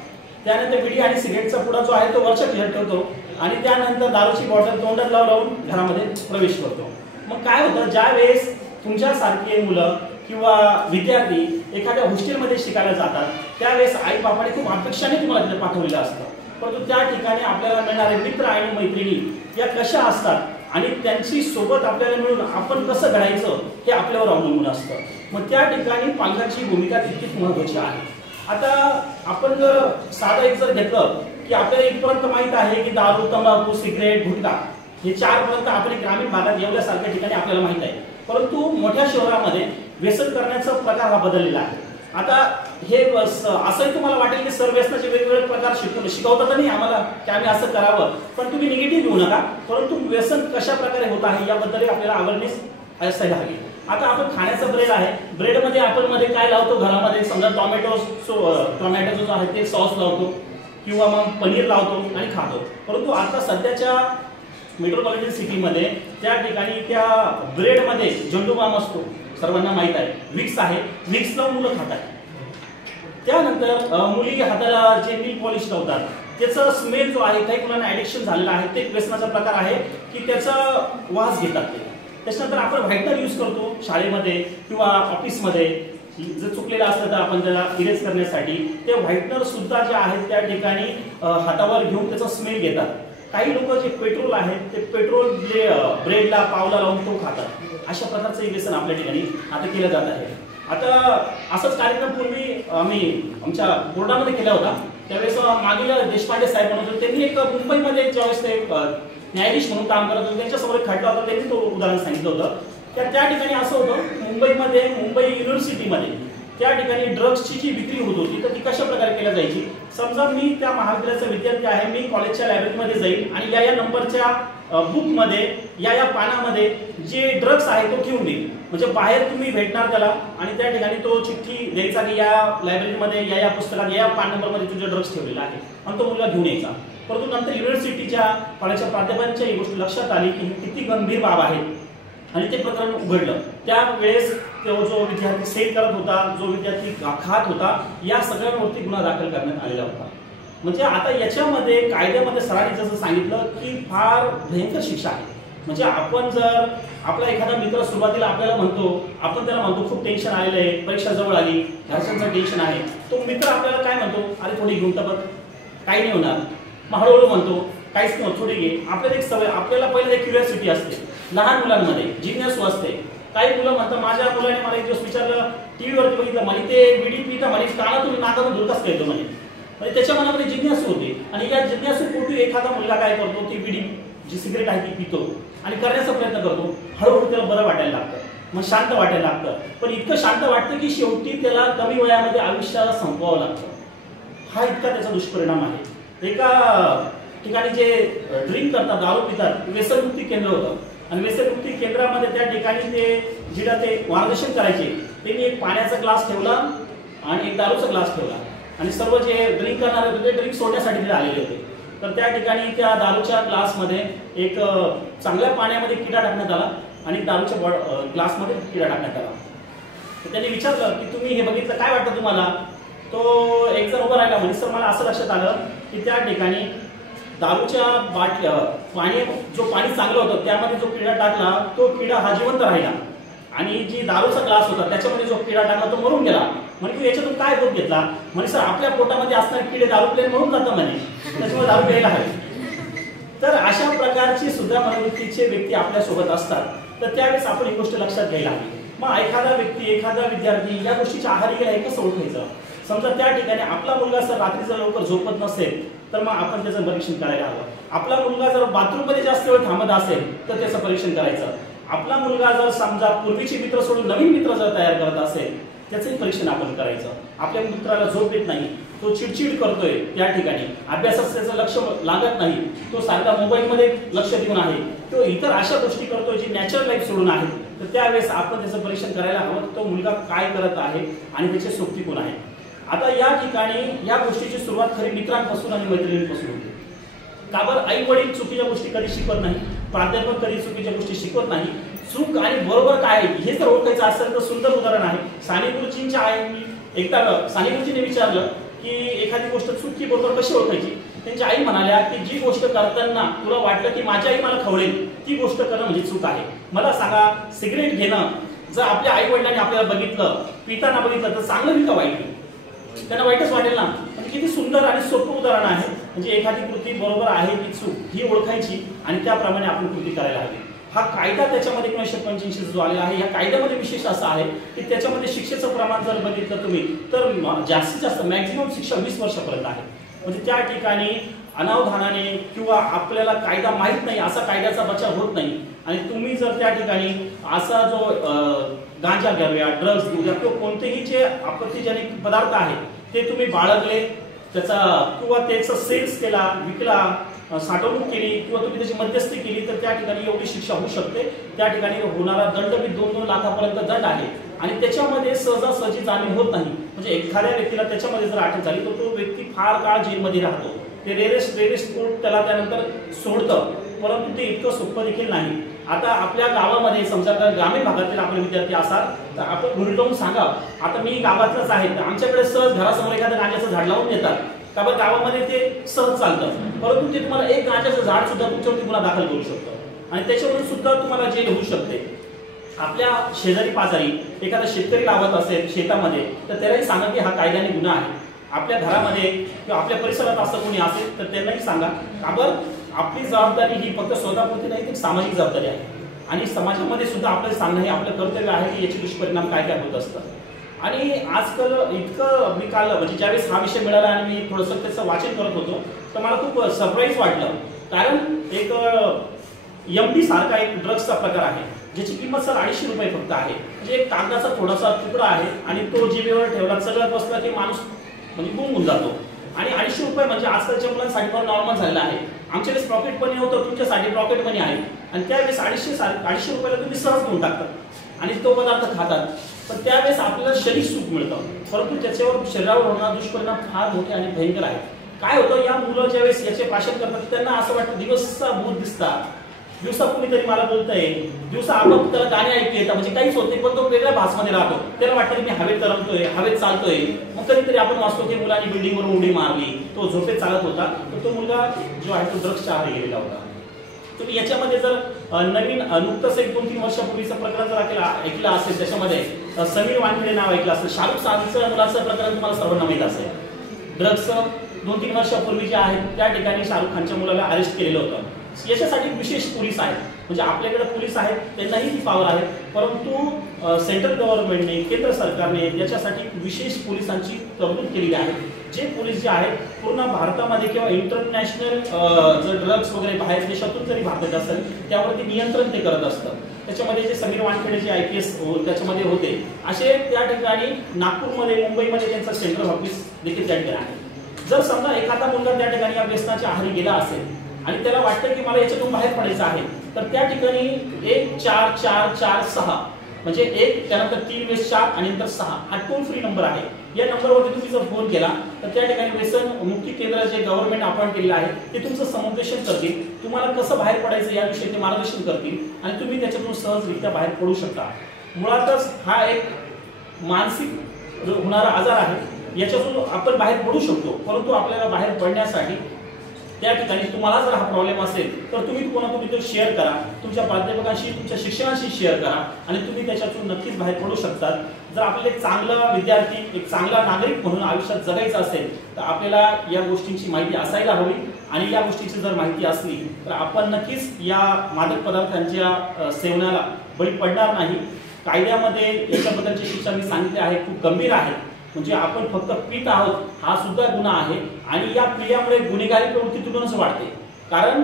त्यानंतर बिडी आणि सिगरेटचा पुडा जो आहे तो वरच्या खिशात ठेवतो आणि त्यानंतर दारूची बॉटल तोंडात लावून घरामध्ये प्रवेश करतो. मग काय होतं, ज्या वेळेस तुमच्यासारखे मुलं किंवा विद्यार्थी एखाद्या हॉस्टेलमध्ये शिकायला जातात त्यावेळेस आई बापाने खूप अपेक्षाने तुम्हाला तिथे पाठवलेलं असतं. परंतु त्या ठिकाणी आपल्याला मिळणारे मित्र आणि मैत्रिणी या कशा असतात आणि त्यांची सोबत आपल्याला मिळून आपण कसं घडायचं हे आपल्यावर अवलंबून असतं. मग त्या ठिकाणी पालकांची भूमिका तितकीच महत्वाची आहे. आता आपण जर साधं एक जर घेतलं की आपल्याला इथपर्यंत माहित आहे की दारू, तंबाखू, सिगरेट, गुटखा हे 4 पर्यंत आपण ग्रामीण भागात एवढ्यासारख्या ठिकाणी आपल्याला माहित आहे. परंतु मोठ्या शहरामध्ये व्यसन करण्याचा प्रकार हा बदललेला आहे. आता हे असंही तुम्हाला वाटेल की सर व्यसनाचे वेगवेगळे प्रकार शिकवतात नाही आम्हाला की आम्ही असं करावं, पण तुम्ही निगेटिव्ह घेऊ नका, परंतु व्यसन कशा प्रकारे होत आहे याबद्दल आपल्याला अवेअरनेस असायला हवी. आता आपण खाण्याचा ब्रेड आहे, ब्रेडमध्ये आपण मध्ये काय लावतो घरामध्ये, समजा टोमॅटो जो आहे ते सॉस लावतो किंवा मग पनीर लावतो आणि खातो. परंतु आता सध्याच्या मेट्रोपॉलिटन सिटीमध्ये त्या ठिकाणी त्या ब्रेडमध्ये झंडू बाम असतो, सर्वांना माहीत आहे, विक्स आहे, विक्स लावून मुलं खातात. त्यानंतर मुली हाताला जे नील पॉलिश लावतात, त्याचा स्मेल जो आहे, काही मुलांना ऍडिक्शन झालेला आहे, ते व्यसनाचा प्रकार आहे की त्याचा वास घेतात ते. त्याच्यानंतर आपण व्हाईटनर यूज करतो शाळेमध्ये किंवा ऑफिसमध्ये, जर चुकलेलं असलं तर आपण त्याला इरेज करण्यासाठी ते व्हाईटनर सुद्धा जे आहेत त्या ठिकाणी हातावर घेऊन त्याचा स्मेल घेतात. काही लोक जे पेट्रोल आहे ते पेट्रोल ब्रेडला पावला लावून तो खातात. अशा प्रकारचं एक व्यसन आपल्या ठिकाणी आता केलं जात आहे. आता असाच कार्यक्रम पूर्वी आम्ही आमच्या बोर्डामध्ये केला होता, त्यावेळेस मागील देशपांडे साहेब म्हणत होते, त्यांनी एक मुंबईमध्ये ज्यावेळेस ते न्यायाधीश म्हणून काम करत होते, त्यांच्यासमोर एक खटला होता, त्यांनी तो उदाहरण सांगितलं होतं. त्या ठिकाणी असं होतं, मुंबई युनिव्हर्सिटीमध्ये त्या ठिकाणी ड्रग्सची जी विक्री होत होती तर ती कशा प्रकारे केल्या जायची. समजा मी त्या महाविद्यालयाचा विद्यार्थी आहे, मी कॉलेजच्या लायब्ररीमध्ये जाईल आणि या नंबरच्या बुकमध्ये या पानामध्ये जे ड्रग्स आहे तो ठेवून देईल. म्हणजे बाहेर तुम्ही भेटणार त्याला आणि त्या ठिकाणी तो चिठ्ठी द्यायचा की या लायब्ररीमध्ये या पुस्तकात या पान नंबरमध्ये तुझे ड्रग्स ठेवलेला आहे आणि तो मुलगा घेऊन यायचा. परंतु नंतर युनिव्हर्सिटीच्या कॉलेजच्या प्राध्यापकांच्या ही गोष्ट लक्षात आली की किती गंभीर बाब आहे आणि ते प्रकरण उघडलं. त्यावेळेस तो जो विद्यार्थी सेल करत होता, जो विद्यार्थी खात होता, या सगळ्यांवरती गुन्हा दाखल करण्यात आलेला होता. म्हणजे आता याच्यामध्ये कायद्यामध्ये सरांनी जसं सांगितलं की फार भयंकर शिक्षा आहे. म्हणजे आपण जर आपला एखादा मित्र सुरुवातीला आपल्याला म्हणतो, आपण त्याला म्हणतो खूप टेन्शन आलेलं आहे, परीक्षा जवळ आली, घरच्यांचं टेन्शन आहे, तो मित्र आपल्याला काय म्हणतो, अरे थोडी घेऊन तर बघ, काही नाही होणार. मग हळूहळू म्हणतो काहीच नाही, थोडी घे. आपल्याला एक सवय, आपल्याला पहिलं एक क्युरिओसिटी असते, लहान मुलांमध्ये जिज्ञासू असते. काही मुलं म्हणतात, माझ्या मुलाने मला एक दिवस विचारलं, टीव्हीवरती बघितलं, मला ते बिडी पिता म्हणे काना तुम्ही नाकातून धुरकास खायचो म्हणे. म्हणजे त्याच्या मनामध्ये जिज्ञासू होते आणि या जिज्ञासू पोटी एखादा मुलगा काय करतो, ती बिडी जी सिगरेट आहे ती पितो आणि करण्याचा प्रयत्न करतो. हळूहळू त्याला बरं वाटायला लागतं, मग शांत वाटायला लागतं. पण इतकं शांत वाटतं की शेवटी त्याला कमी वयामध्ये आयुष्याला संपवावं लागतं. हा इतका त्याचा दुष्परिणाम आहे. एका ठिकाणी जे ड्रिंक करतात, दारू पितात, व्यसनमुक्ती केंद्र होतं आणि व्यसनमुक्ती केंद्रामध्ये त्या ठिकाणी ते जिथं ते मार्गदर्शन करायचे, त्यांनी एक पाण्याचा ग्लास ठेवला आणि एक दारूचा ग्लास ठेवला आणि सर्व जे ड्रिंक करणारे होते ते ड्रिंक सोडण्यासाठी तिथे आलेले होते. तर त्या ठिकाणी त्या दारूच्या ग्लासमध्ये एक चांगल्या पाण्यामध्ये किडा टाकण्यात आला आणि दारूच्या ग्लासमध्ये किडा टाकण्यात आला. तर त्यांनी विचारलं की तुम्ही हे बघितलं, काय वाटतं तुम्हाला. तो एक जण उभा राहिला, म्हणजे सर मला असं लक्षात आलं की त्या ठिकाणी दारूच्या बाटल्या पाणी चांगलं होतं त्यामध्ये जो किडा टाकला तो किडा हा जिवंत राहिला आणि जी दारूचा ग्लास होता त्याच्यामध्ये जो किडा टाकला तो मरून गेला. म्हणजे तू याच्यातून काय बोध घेतला. म्हणजे सर आपल्या पोटामध्ये असणारे किडे दारू प्लेन मरून जातं म्हणे, त्याच्यामुळे दारू प्यायला हवी. तर अशा प्रकारची सुद्धा मनोवृत्तीचे व्यक्ती आपल्या सोबत असतात. तर त्यावेळेस आपण ही गोष्ट लक्षात घ्यायला हवी. मग एखादा व्यक्ती, एखादा विद्यार्थी या गोष्टीच्या आहारी गेला हे कसं ओळखायचं. समजा त्या ठिकाणी आपला मुलगा जर रात्रीचा लवकर झोपत नसेल तर मग आपण त्याचं परीक्षण करायला हवं. आपला मुलगा जर बाथरूममध्ये जास्त वेळ थांबत असेल तर त्याचं परीक्षण करायचं. आपला मुलगा जर समजा पूर्वीचे मित्र सोडून नवीन मित्र जर तयार करत असेल त्याचंही परीक्षण आपण करायचं. आपल्या मित्राला झोप येत नाही, तो चिडचिड करतोय, त्या ठिकाणी अभ्यासात त्याचं लक्ष लागत नाही, तो सारखा मोबाईलमध्ये लक्ष देऊन आहे, तो इतर अशा गोष्टी करतोय जी नॅचरल लाईफ सोडून आहेत, तर त्यावेळेस आपण त्याचं परीक्षण करायला हवं. तो मुलगा काय करत आहे आणि त्याचे सोबती कोण आहे. आता या ठिकाणी या गोष्टीची सुरुवात खरी मित्रांपासून आणि मैत्रिणींपासून होते. का बरं. आई वडील चुकीच्या गोष्टी कधी शिकवत नाही, प्राध्यापक कधी चुकीच्या गोष्टी शिकवत नाही. चूक आणि बरोबर काय हे जर ओळखायचं असेल तर सुंदर उदाहरण आहे. साने गुरुजींच्या आईंनी एकदा साने गुरुजींनी विचारलं की एखादी गोष्ट चूक की बरोबर कशी ओळखायची. त्यांच्या आई म्हणाल्या की जी गोष्ट करताना तुला वाटलं की माझी आई मला खवळेल ती गोष्ट करणं म्हणजे चूक आहे. मला सांगा, सिगरेट घेणं जर आपल्या आई वडिलांनी आपल्याला बघितलं, पिताना बघितलं तर चांगलं का वाईट, त्यांना वाईटच वाटेल ना. म्हणजे किती सुंदर आणि सोपं उदाहरण आहे. म्हणजे एखादी कृती बरोबर आहे की चूक ही ओळखायची आणि त्याप्रमाणे आपण कृती करायला हवी. हा कायदा त्याच्यामध्ये 1985 जो आलेला आहे, या कायद्यामध्ये विशेष असं आहे की त्याच्यामध्ये शिक्षेचं प्रमाण जर बघितलं तुम्ही तर जास्तीत जास्त मॅक्झिमम शिक्षा 20 वर्षापर्यंत आहे. म्हणजे त्या ठिकाणी अनावधानाने किंवा आपल्याला कायदा माहीत नाही असा कायद्याचा बचाव होत नाही आणि तुम्ही जर त्या ठिकाणी असा जो गांजा घ्याव्या, ड्रग्ज घेऊया किंवा कोणतेही जे आपत्तीजनक पदार्थ आहेत ते तुम्ही बाळगले त्याचा किंवा त्याचा सेल्स केला, विकला, साठवणूक केली किंवा तुम्ही त्याची मध्यस्थी केली तर त्या ठिकाणी एवढी शिक्षा होऊ शकते. त्या ठिकाणी होणारा दंड बी 2-2 लाखापर्यंत दंड आहे आणि त्याच्यामध्ये सहजासहजी जामीन होत नाही. म्हणजे एखाद्या व्यक्तीला त्याच्यामध्ये जर अटक झाली तर तो व्यक्ती फार काळ जेलमध्ये राहतो. ते रेरेस्ट कोर्ट त्याला त्यानंतर सोडतं, परंतु ते इतकं सोपं देखील नाही. आता आपल्या गावामध्ये समजा ग्रामीण भागातील आपले विद्यार्थी असाल तर आपण घरी जाऊन सांगा, आता मी गावातलाच आहे, आमच्याकडे सहज घरासमोर एखादं गांजाचं झाड लावून देतात का बरं, गावामध्ये ते सहज चालतं, परंतु ते तुम्हाला एक गांजाचं झाड सुद्धा तुमच्यावरती गुन्हा दाखल करू शकतं आणि त्याच्यावरून सुद्धा तुम्हाला जेल होऊ शकते. आपल्या शेजारी पाजारी एखादा शेतकरी लावत असेल शेतामध्ये तर त्यालाही सांगा की हा कायद्याने गुन्हा आहे. आपल्या घरामध्ये किंवा आपल्या परिसरात असं कोणी असेल तर त्यांनाही सांगा. आपण आपली जबाबदारी ही फक्त स्वतःपुरती नाही, ती सामाजिक जबाबदारी आहे आणि समाजामध्ये सुद्धा आपल्याला सांगणं हे आपलं कर्तव्य आहे की याचे दुष्परिणाम काय काय होत असतात. आणि आजकाल इतकं मी काल म्हणजे ज्यावेळेस हा विषय मिळाला आणि मी थोडंसं त्याचं वाचन करत होतो तर मला खूप सरप्राईज वाटलं. कारण एक MD सारखा एक ड्रग्सचा प्रकार आहे ज्याची किंमत सर 250 रुपये फक्त आहे. म्हणजे एक कागदाचा थोडासा तुकडा आहे आणि तो जिभेवर ठेवला सगळं बसला की माणूस म्हणजे गुंगून जातो. आणि 250 रुपये म्हणजे आजकालच्या मुलांसाठी फार नॉर्मल झालेलं आहे. आमच्या वेळेस प्रॉफिट मनी होतं, तुमच्यासाठी प्रॉफिट मनी आहे आणि त्यावेळेस 250 रुपयाला तुम्ही सहज घेऊन टाकतात आणि तो पदार्थ खातात. पण त्यावेळेस आपल्याला शरीर सुख मिळतं, परंतु त्याच्यावर शरीरावर होणारा दुष्परिणाम फार मोठे आणि भयंकर आहे. काय होतं, या मुलं ज्यावेळेस याचे प्राशन करतात त्यांना असं वाटतं दिवसा भूत दिसतात, दिवसा कुणीतरी मला बोलतंय, दिवसा आपण त्याला गाणी ऐकू येतात, म्हणजे काहीच होत नाही पण तो वेगळ्या भासमध्ये राहतो. त्याला वाटतं की मी हवेत तरंगतोय, हवेत चालतोय. मग कधीतरी आपण वाचतो की मुलांनी बिल्डिंगवरून उडी मारली, तो झोपेत चालत होता, तर तो मुलगा जो आहे तो ड्रग्सच्या आहारी गेलेला होता. तुम्ही याच्यामध्ये जर नवीन नुकतंच 1-2-3 वर्षापूर्वीचं प्रकरण जर ऐकलं असेल, त्याच्यामध्ये समीर वानखेडे नाव ऐकलं असेल, शाहरुख खानचं मुलाचं प्रकरण तुम्हाला सर्वांना माहीत असेल. ड्रग्सचं 2-3 वर्षापूर्वी जे आहे त्या ठिकाणी शाहरुख खानच्या मुलाला अरेस्ट केलेलं होतं. याच्यासाठी विशेष पोलीस आहेत, म्हणजे आपल्याकडे पोलीस आहेत त्यांनाही ती पॉवर आहे, परंतु सेंट्रल गव्हर्नमेंटने, केंद्र सरकारने याच्यासाठी विशेष पोलिसांची तरतूद केलेली आहे. जे पोलीस जे आहेत पूर्ण भारतामध्ये किंवा इंटरनॅशनल जर ड्रग्स वगैरे बाहेर देशातून जरी भारतात असेल त्यावरती नियंत्रण ते करत असतं. त्याच्यामध्ये जे समीर वानखेडे जे IPS त्याच्यामध्ये होते, असे त्या ठिकाणी नागपूरमध्ये, मुंबईमध्ये त्यांचं सेंट्रल ऑफिस देखील त्या ठिकाणी आहे. जर समजा एखादा मुलगा त्या ठिकाणी या व्यसनाच्या आहारी गेला असेल आणि त्याला वाटतं की मला याच्यातून बाहेर पडायचं आहे, तर त्या ठिकाणी 1-4-4-4-6 म्हणजे 1 त्यानंतर 3-4 आणि नंतर 6 हा टोल फ्री नंबर आहे. या नंबरवरती तुम्ही जर फोन केला तर त्या ठिकाणी व्यसन मुक्ती केंद्र जे गव्हर्नमेंट अपॉइंट केलेलं आहे ते तुमचं समुपदेशन करतील, तुम्हाला कसं बाहेर पडायचं याविषयी ते मार्गदर्शन करतील आणि तुम्ही त्याच्यातून सहजरित्या बाहेर पडू शकता. मुळातच हा एक मानसिक होणारा आजार आहे, याच्यातून आपण बाहेर पडू शकतो, परंतु आपल्याला बाहेर पडण्यासाठी त्या ठिकाणी तुम्हाला जर हा प्रॉब्लेम असेल तर तुम्ही कोणाकोणी शेअर करा, तुमच्या प्राध्यापकांशी, तुमच्या शिक्षकांशी शेअर करा आणि तुम्ही त्याच्यातून नक्कीच बाहेर पडू शकतात. जर आपल्याला एक चांगला विद्यार्थी, एक चांगला नागरिक म्हणून आयुष्यात जगायचं असेल तर आपल्याला या गोष्टींची माहिती असायला हवी आणि या गोष्टीची जर माहिती असली तर आपण नक्कीच या मादक पदार्थांच्या सेवनाला बळी पडणार नाही. कायद्यामध्ये याच्याबद्दलची शिक्षा मी सांगितली आहे खूप गंभीर आहे, म्हणजे आपण फक्त पीत आहोत हा सुद्धा गुन्हा आहे आणि या पिण्यामुळे गुन्हेगारी प्रवृत्ती तिथूनच वाढते. कारण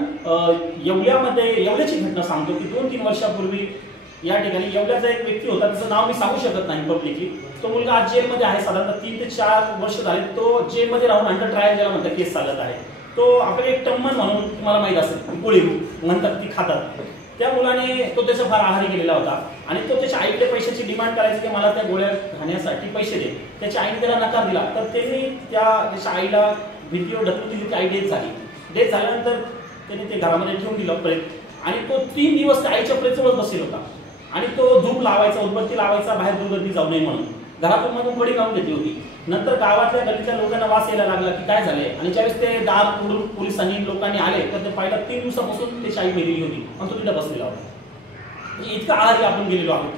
येवल्याची घटना सांगतो की 2-3 वर्षापूर्वी या ठिकाणी येवल्याचा एक व्यक्ती होता, त्याचं नाव मी सांगू शकत नाही पब्लिकली. तो मुलगा आज जेलमध्ये आहे, साधारणतः 3 ते 4 वर्ष झाले तो जेलमध्ये राहून अंडर ट्रायल ज्याला म्हणतात केस चालत आहे. तो आपल्याला एक टम्मन म्हणून तुम्हाला माहित असेल, गोळी म्हणतात ती खातात, त्या मुलाने तो त्याचा फार आहारी गेलेला होता आणि तो त्याच्या आईकडे पैशाची डिमांड करायची की मला त्या गोळ्या खाण्यासाठी पैसे दे. त्याच्या आईने त्याला नकार दिला, तर त्यांनी त्याच्या आईला भीतीवर ढकलून दिली, ती आई डेथ झाली. डेथ झाल्यानंतर त्याने ते घरामध्ये ठेवून दिलं प्रेत आणि तो 3 दिवस त्या आईच्या प्रेतजवळ बसलेला होता आणि तो धूप लावायचा, उदबत्ती लावायचा, बाहेर दुर्गंधी जाऊ नये म्हणून घरातून मधून कडी लावून घेतली होती. नंतर गावातल्या गल्लीतल्या लोकांना वास यायला लागला की काय झालंय आणि ज्यावेळेस ते दार उडून पोलिसांनी लोकांनी आले तर ते पहिल्या 3 दिवसापासून त्याची आई मेलेली होती आणि तो तिथे बसलेला होता. इतका आहारी आपण गेलेलो आहोत.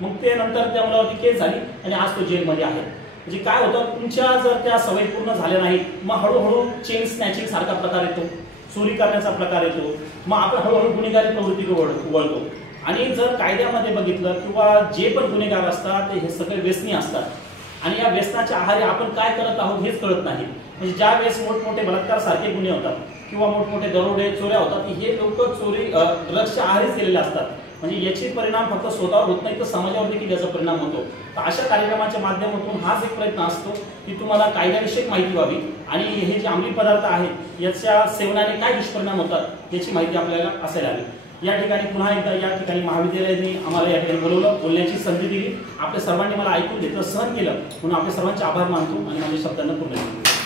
मग ते नंतर त्या मुलावरती केस झाली आणि आज तो जेलमध्ये आहे. म्हणजे काय होतं, तुमच्या जर त्या सवयी पूर्ण झाल्या नाहीत मग हळूहळू चेन स्नॅचिंग सारखा प्रकार येतो, चोरी करण्याचा प्रकार येतो, मग आपण हळूहळू गुन्हेगारी प्रवृत्तीकडे वळतो. आणि जर कायद्यामध्ये बघितलं किंवा जे पण गुन्हेगार असतात ते हे सगळे व्यसनी असतात आणि या व्यसनाच्या आहारी आपण काय करत आहोत हेच कळत नाही. म्हणजे ज्या वेळेस मोठमोठे बलात्कार सारखे गुन्हे होतात किंवा मोठमोठे दरोडे चोऱ्या होतात की हे लोक चोरी ड्रग्सच्या आहारीच गेलेले असतात. म्हणजे याचे परिणाम फक्त स्वतःवर होत नाही तर समाजावर देखील याचा परिणाम होतो. तर अशा कार्यक्रमाच्या माध्यमातून हाच एक प्रयत्न असतो की तुम्हाला कायद्याविषयक माहिती व्हावी आणि हे जे अंमली पदार्थ आहेत याच्या सेवनाने काय दुष्परिणाम होतात याची माहिती आपल्याला असायला हवी. या ठिकाणी पुन्हा एकदा या ठिकाणी महाविद्यालयाने आम्हाला या ठिकाणी बोलवलं, बोलण्याची संधी दिली, आपल्या सर्वांनी मला ऐकून घेतलं, सहन केलं, म्हणून आपल्या सर्वांचे आभार मानतो आणि माझ्या शब्दांना पूर्ण करतो.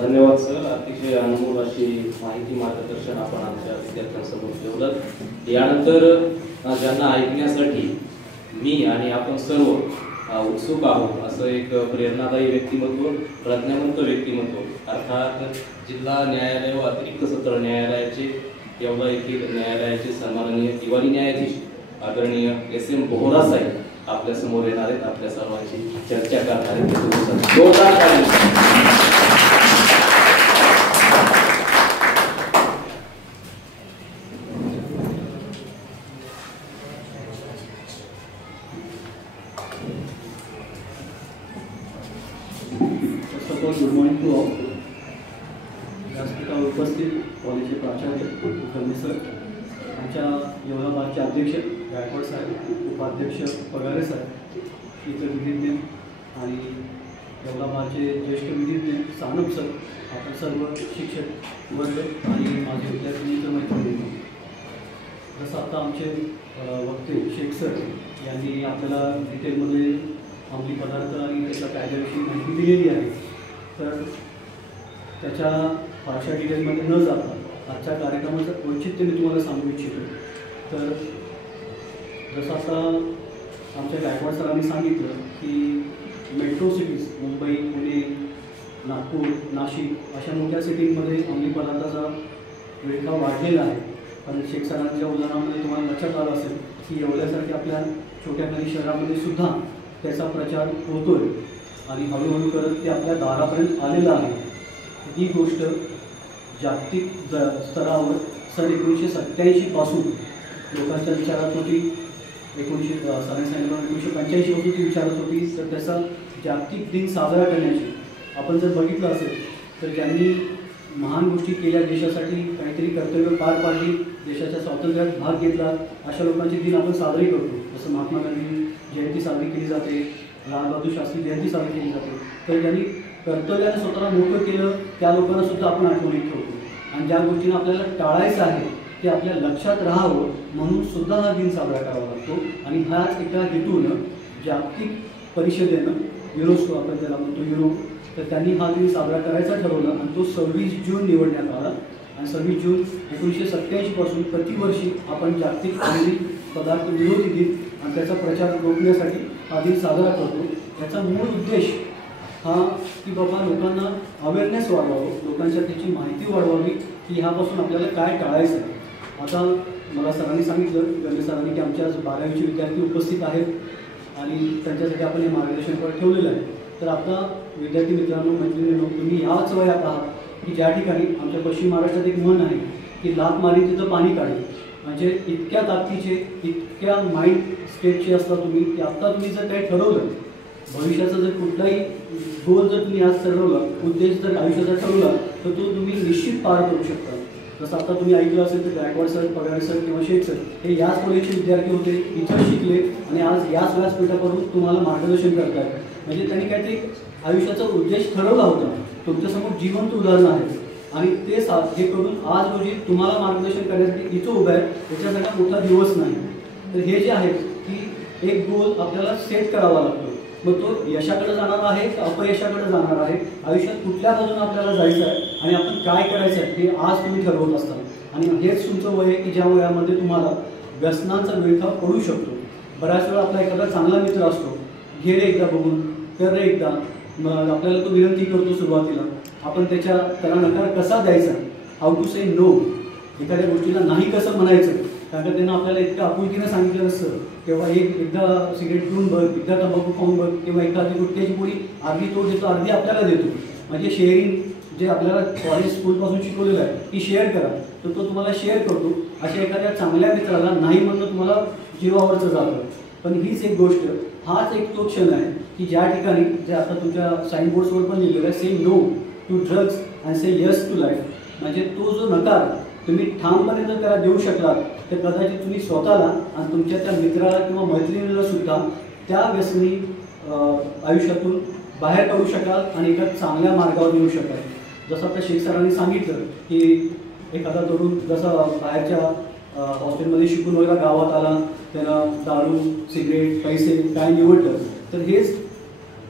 धन्यवाद सर. अतिशय अनमोल अशी माहिती मार्गदर्शन आपण आमच्या विद्यार्थ्यांसमोर ठेवलं. यानंतर ज्यांना ऐकण्यासाठी मी आणि आपण सर्व उत्सुक आहोत असं एक प्रेरणादायी व्यक्तिमत्व, प्रज्ञावंत व्यक्तिमत्व अर्थात जिल्हा न्यायालय व अतिरिक्त सत्र न्यायालयाचे येवला येथील न्यायालयाचे सन्माननीय दिवाणी न्यायाधीश आदरणीय SM बोहरा साहेब आपल्या समोर येणार आहेत, आपल्या सर्वांची चर्चा करणार आहेत. Good morning to all. व्यासपीठावर उपस्थित कॉलेजचे प्राचार्य गल्ले सर, आमच्या येवला बारचे अध्यक्ष गायकवाड साहेब, उपाध्यक्ष पगारे साहेब, इतर विधिज्ञ आणि येवला बारचे ज्येष्ठ विधिज्ञ सानप सर, आपण सर्व शिक्षक वर्ग आणि माझे विद्यार्थी मैत्रिणी. जसं आता आमचे वक्ते शेख सर यांनी आपल्याला डिटेलमध्ये अंमली पदार्थ आणि त्याच्या कायद्याविषयी माहिती दिलेली आहे, तर त्याच्या फारशा डिटेलमध्ये न जाता आजच्या कार्यक्रमाचं औचित्य मी तुम्हाला सांगू इच्छितो. तर जसं आता आमच्या गायकवाड सरांनी सांगितलं की मेट्रो सिटीज मुंबई, पुणे, नागपूर, नाशिक अशा मोठ्या सिटींमध्ये अंमली पदार्थाचा विळखा वाढलेला आहे. कारण शेख सरांच्या उदाहरणामध्ये तुम्हाला लक्षात आलं असेल की एवढ्यासारख्या आपल्या छोट्या काही शहरामध्ये सुद्धा त्याचा प्रचार होतोय आणि हळूहळू करत ते आपल्या दारापर्यंत आलेलं आहे. ही गोष्ट जागतिक स्तरावर सन 1987 पासून लोकांच्या विचारात होती. 1985 पासून ती विचारत होती. तर त्याचा जागतिक दिन साजरा करण्याची आपण जर बघितलं असेल तर ज्यांनी महान गोष्टी केल्या, देशासाठी काहीतरी कर्तव्य पार पाडली, देशाच्या स्वातंत्र्यात भाग घेतला, अशा लोकांचे दिन आपण साजरे करतो. जसं महात्मा गांधी जयंती साजरी केली जाते, लालबहादूर शास्त्री जयंती साजरी केली जाते. तर ज्यांनी कर्तव्याने स्वतःला मोठं केलं त्या लोकांना सुद्धा आपण आठवणीत ठेवतो. आणि ज्या गोष्टींना आपल्याला टाळायचं आहे ते आपल्या लक्षात राहावं म्हणून सुद्धा हा दिन साजरा करावा लागतो. आणि ह्याच एका हेतूनं जागतिक परिषदेनं युरोस्को आपण त्याला म्हणतो युरोप, तर त्यांनी हा दिन साजरा करायचा ठरवला आणि तो 26 जून निवडण्यात आला. आणि 26 जून 1987 पासून प्रतिवर्षी आपण जागतिक अंमली पदार्थ विरोधी दिन आणि त्याचा प्रचार रोखण्यासाठी हा दिन साजरा करतो. याचा मूळ उद्देश हा की बाबा लोकांना अवेअरनेस वाढवावं, लोकांच्या त्याची माहिती वाढवावी की ह्यापासून आपल्याला काय टाळायचं आहे. आता मला सरांनी सांगितलं, गल्ले सरांनी, की आमच्या आज 12वीचे विद्यार्थी उपस्थित आहेत आणि त्यांच्यासाठी आपण हे मार्गदर्शनपर ठेवलेलं आहे. तर आता विद्यार्थी मित्रांनो, मैत्रिणींनो, तुम्ही याच वयात आहात की ज्या ठिकाणी आमच्या पश्चिम महाराष्ट्रात एक म्हण आहे की लाथ मारी तिथं पाणी काढे. म्हणजे इतक्या ताकदीचे, इतक्या माइंड स्टेटचे असता तुम्ही की आत्ता तुम्ही जर काही ठरवलं, भविष्याचा जर कुठलाही गोल जर तुम्ही आज ठरवला, उद्देश जर आयुष्याचा ठरवला, तर तो तुम्ही निश्चित पार करू शकता. जसं आता तुम्ही ऐकलं असेल तर गायकवाड सर, पगारे सर किंवा शेख सर हे याच कॉलेजचे विद्यार्थी होते, इथं शिकले आणि आज याच व्यासपीठावरून तुम्हाला मार्गदर्शन करतात. म्हणजे त्यांनी काहीतरी आयुष्याचा उद्देश ठरवला होता. तुमच्यासमोर जिवंत उदाहरणं आहेत आणि ते हे करून आज रोजी तुम्हाला मार्गदर्शन करण्यासाठी इथं उभं आहे. याच्यासाठी मोठा दिवस नाही. तर हे जे आहे की एक गोल आपल्याला सेट करावा लागतो. मग तो यशाकडे जाणार आहे का अपयशाकडे जाणार आहे, आयुष्यात कुठल्या बाजूने आपल्याला जायचं आहे आणि आपण काय करायचं आहे हे आज तुम्ही ठरवत असता. आणि हेच तुमचं वय आहे की ज्या वयामध्ये तुम्हाला व्यसनांचा विळखा पडू शकतो. बऱ्याच वेळा आपला एखादा चांगला मित्र असतो, घे रे एकदा बघून, कर रे एकदा, मग आपल्याला तो विनंती करतो सुरुवातीला, आपण त्याला नकार कसा द्यायचा, हाऊ टू से नो, एखाद्या गोष्टीला नाही कसं म्हणायचं. कारण का त्यांना आपल्याला इतकं आपुलकीनं सांगितलं असतं तेव्हा एकदा सिगरेट पिऊन बघ, एकदा तंबाखू खाऊन बघ, किंवा एखादी गुटख्याची पोळी अर्धी तो देतो, अर्धी आपल्याला देतो. म्हणजे शेअरिंग जे आपल्याला कॉलेज स्कूलपासून शिकवलेलं आहे की शेअर करा, तर तो तुम्हाला शेअर करतो. अशा एखाद्या चांगल्या मित्राला नाही म्हणणं तुम्हाला जीवावरचं जातं. पण हीच एक गोष्ट, हाच एक तो क्षण आहे की ज्या ठिकाणी जे आता तुमच्या साईनबोर्ड्सवर पण लिहिलेलं आहे, say no to drugs and say yes to life. म्हणजे तो जो नकार तुम्ही ठामपणे जर त्याला देऊ शकलात तर कदाचित तुम्ही स्वतःला आणि तुमच्या त्या मित्राला किंवा मैत्रिणीला सुद्धा त्या व्यसनी आयुष्यातून बाहेर काढू शकाल आणि एका चांगल्या मार्गावर नेऊ शकाल. जसं आता शेख सरांनी सांगितलं की एखादा तरुण जसा बाहेरच्या हॉस्टेलमध्ये शिकून वगैरे गावात आला, त्यानं दारू, सिगरेट, पैसे काय निवडलं, तर हेच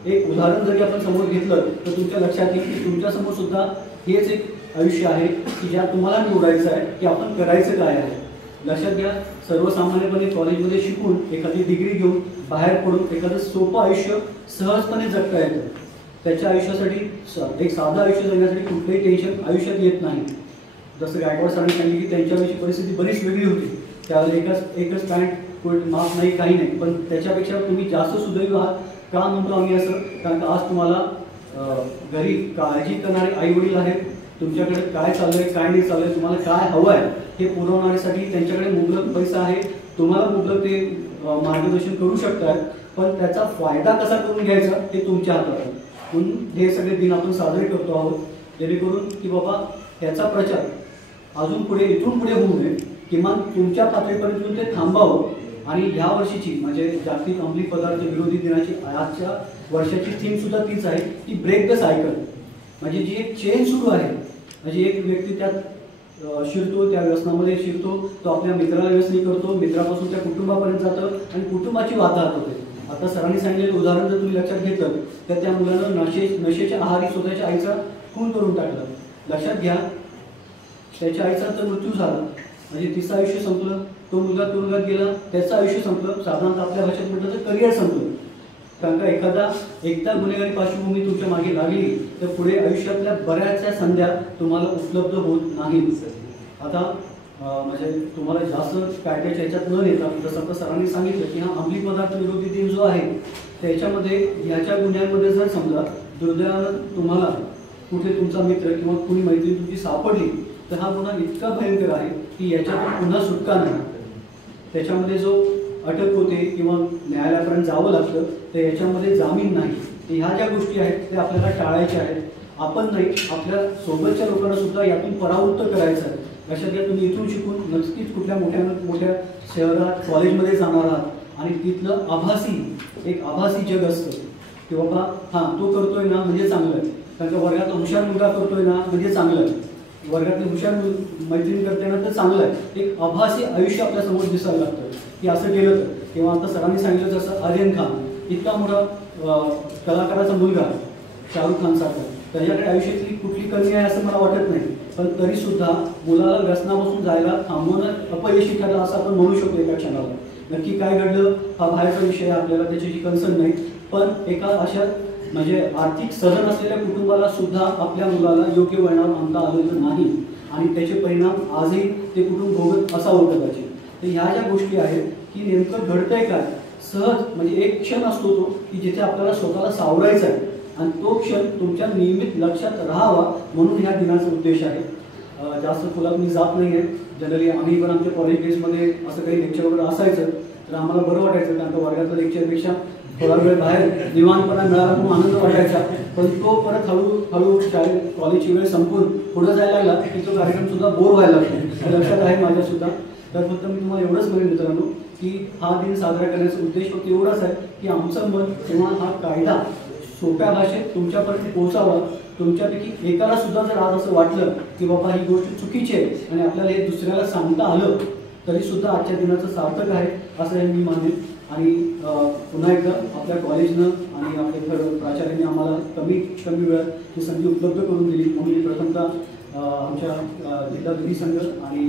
एक उदाहरण जरी आपण समोर घेतलं तर तुमच्या लक्षात येईल की तुमच्यासमोर सुद्धा हेच एक आयुष्य आहे की ज्या तुम्हाला निवडायचं आहे की आपण करायचं काय आहे. लक्षात घ्या, सर्वसामान्यपणे कॉलेजमध्ये शिकून एखादी डिग्री घेऊन बाहेर पडून एखादं सोपं आयुष्य सहजपणे जगता येतं. त्याच्या आयुष्यासाठी एक साधं आयुष्य जगण्यासाठी कुठलंही टेन्शन आयुष्यात येत नाही. जसं गायकवाड सरांनी सांगितलं की त्यांच्या वेळची परिस्थिती बरीच वेगळी होती. त्यावेळेला एकच पॅन्ट माफ नाही, काही नाही, पण त्याच्यापेक्षा तुम्ही जास्त सुदैव आहात. का म्हणतो आम्ही असं? कारण आज तुम्हाला घरी काळजी करणारे आई वडील आहेत, तुमच्याकडे काय चाललंय काय नाही चाललंय, तुम्हाला काय हवं आहे हे पुरवण्यासाठी त्यांच्याकडे मुबलक पैसा आहे, तुम्हाला मुबलक ते मार्गदर्शन करू शकतात. पण त्याचा फायदा कसा करून घ्यायचा हे तुमच्या हातात आहे. म्हणून हे सगळे दिन आपण साजरे करतो आहोत, जेणेकरून की बाबा ह्याचा प्रचार अजून पुढे इथून पुढे होऊ नये, किमान तुमच्या पातळीपर्यंत ते थांबावं. आणि ह्या वर्षीची म्हणजे जागतिक अंमली पदार्थ विरोधी दिनाची आजच्या वर्षाची थीम सुद्धा तीच आहे की ब्रेक द सायकल. म्हणजे जी एक चेन सुरू आहे, म्हणजे एक व्यक्ती त्यात शिरतो, त्या व्यसनामध्ये शिरतो, तो आपल्या मित्राला व्यसनी करतो, मित्रापासून त्या कुटुंबापर्यंत जातं आणि कुटुंबाची वाताहत होते. आता सरांनी सांगितलेलं उदाहरण जर तुम्ही लक्षात घेतलं तर त्या मुलानं नशेच्या आहारी स्वतःच्या आईचा खून करून टाकला. लक्षात घ्या, त्याच्या आईचा तर मृत्यू झाला, म्हणजे तिचं आयुष्य संपलं. तो मुलगा तुरुंगात गेला, त्याचं आयुष्य संपलं. साधारणतः आपल्या भाषेत म्हटलं तर करिअर संपलं. कारण का एकदा गुन्हेगारी पार्श्वभूमी तुमच्या मागे लागली तर पुढे आयुष्यातल्या बऱ्याचशा संध्या तुम्हाला उपलब्ध होत नाहीत. आता म्हणजे तुम्हाला जास्त कायद्याच्या ह्याच्यात न नेता, जसं आता सरांनी सांगितलं की हा अंमली पदार्थ विरोधी दिन जो आहे त्याच्यामध्ये ह्याच्या गुन्ह्यांमध्ये जर समजा दुर्दैवानं तुम्हाला कुठे तुमचा मित्र किंवा कुणी मैत्रीण तुमची सापडली तर हा गुन्हा इतका भयंकर आहे की याच्यातून पुन्हा सुटका नाही. त्याच्यामध्ये जो अटक होते किंवा न्यायालयापर्यंत जावं लागतं, तर याच्यामध्ये जामीन नाही. तर ह्या ज्या गोष्टी आहेत त्या आपल्याला टाळायच्या आहेत. आपण नाही, आपल्या सोबतच्या लोकांना सुद्धा यातून परावृत्त करायचं आहे. लक्षात घ्या, तुम्ही इथून शिकून नक्कीच कुठल्या मोठ्या शहरात कॉलेजमध्ये जाणार आहात आणि तिथलं आभासी जग असतं की बाबा हां तो करतोय ना म्हणजे चांगलं आहे, कारण का वर्गातला हुशार मुलगा करतोय ना म्हणजे चांगलं आहे, वर्गातली हुशार मैत्रीण करते ना तर चांगलं आहे. एक आभासी आयुष्य आपल्यासमोर दिसायला लागतं की असं केलं तर. किंवा आता सरांनी सांगितलं जसं आर्यन खान इतका मोठा कलाकाराचा मुलगा शाहरुख खान सारखा, त्याच्याकडे आयुष्यातली कुठली कमी आहे असं मला वाटत नाही, पण तरीसुद्धा मुलाला व्यसनापासून जायला थांबवणं अपयशी ठरलं असं आपण म्हणू शकतो एका क्षणाला. नक्की काय घडलं हा बाहेरचा विषय, आपल्याला त्याच्याशी कन्सर्न नाही. पण एका अशा म्हणजे आर्थिक सधन असलेल्या कुटुंबाला सुद्धा आपल्या मुलाला योग्य वळणावर आणता आलेलं नाही आणि त्याचे परिणाम आजही ते कुटुंब भोगत असावं कदाचित. तर ह्या ज्या गोष्टी आहेत की नेमकं घडतंय काय, सहज म्हणजे एक क्षण असतो तो की जिथे आपल्याला स्वतःला सावरायचं आहे आणि तो क्षण तुमच्या नियमित लक्षात राहावा म्हणून ह्या दिनाचा उद्देश आहे. जास्त खोलात मी जात नाही आहे. जनरली आम्ही पण आमच्या कॉलेज डेजमध्ये असं काही लेक्चर वगैरे असायचं तर आम्हाला बरं वाटायचं, कारण का वर्गातल्या लेक्चरपेक्षा थोडा वेळ बाहेर निवांतपणा मिळाला खूप आनंद वाटायचा. पण तो परत हळूहळू शाळेत कॉलेजची वेळ संपून पुढे जायला लागला की तो कार्यक्रम सुद्धा बोर व्हायला लागतो. लक्षात आहे माझ्यासुद्धा. तर फक्त मी तुम्हाला एवढंच म्हणेन मित्रांनो की हा दिन साजरा करण्याचा उद्देश फक्त एवढाच आहे की आमचं मन किंवा हा कायदा सोप्या भाषेत तुमच्यापर्यंत पोहोचावा. तुमच्यापैकी एकाला सुद्धा जर आज असं वाटलं की बाबा ही गोष्ट चुकीची आहे आणि आपल्याला हे दुसऱ्याला सांगता आलं तरी सुद्धा आजच्या दिनाचं सार्थक आहे असं मी मानेन. आणि पुन्हा एकदा आपल्या कॉलेजनं आणि आपल्या प्राचार्यांनी आम्हाला कमी वेळात ही संधी उपलब्ध करून दिली म्हणून मी प्रथमतः आमच्या जिल्हा विधी संघ आणि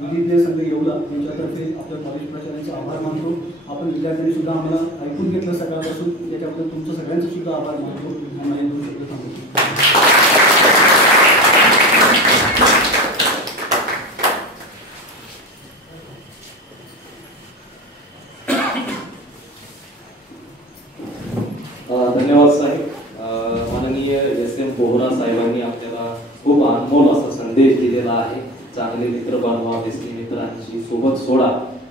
विधिज्ञ संघ येवला यांच्यातर्फे आपल्या कॉलेज प्राचार्यांचे आभार मानतो. आपण विद्यार्थ्यांनी सुद्धा आम्हाला ऐकून घेतलं सकाळपासून, त्याच्याबद्दल तुमचं सगळ्यांचं सुद्धा आभार मानतो. आम्हाला दोन शब्द सांगतो. धन्यवाद साहेब. माननीय एस.एम. बोहरा साहेबांनी आपल्याला खूप अनमोल असा संदेश दिलेला आहे. चांगले मित्र बनवा, व्यसनी मित्रांची सोबत सोडा,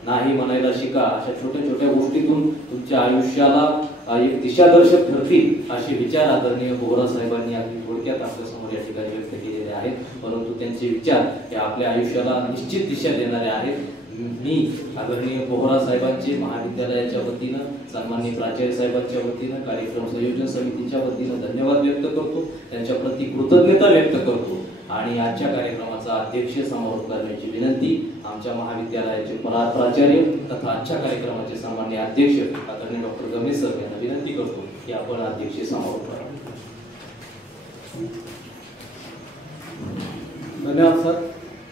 नाही म्हणायला शिका, अशा छोट्या छोट्या गोष्टीतून तुमच्या आयुष्याला एक दिशादर्शक ठरतील असे विचार आदरणीय बोहरा साहेबांनी अगदी थोडक्यात आपल्यासमोर या ठिकाणी व्यक्त केलेले आहेत. परंतु त्यांचे विचार हे आपल्या आयुष्याला निश्चित दिशा देणारे आहेत. मी आदरणीय बोहरा साहेबांचे महाविद्यालयाच्या वतीनं, सन्माननीय प्राचार्य साहेबांच्या वतीनं, कार्यक्रम संयोजन समितीच्या वतीनं धन्यवाद व्यक्त करतो, त्यांच्या प्रति कृतज्ञता व्यक्त करतो आणि आजच्या कार्यक्रमाचा अध्यक्ष समारोप करण्याची विनंती आमच्या महाविद्यालयाचे प्राचार्य तथा आजच्या कार्यक्रमाचे सन्माननीय अध्यक्ष आदरणीय डॉक्टर गमेश सर यांना विनंती करतो की आपण अध्यक्ष समारोप करा. धन्यवाद सर.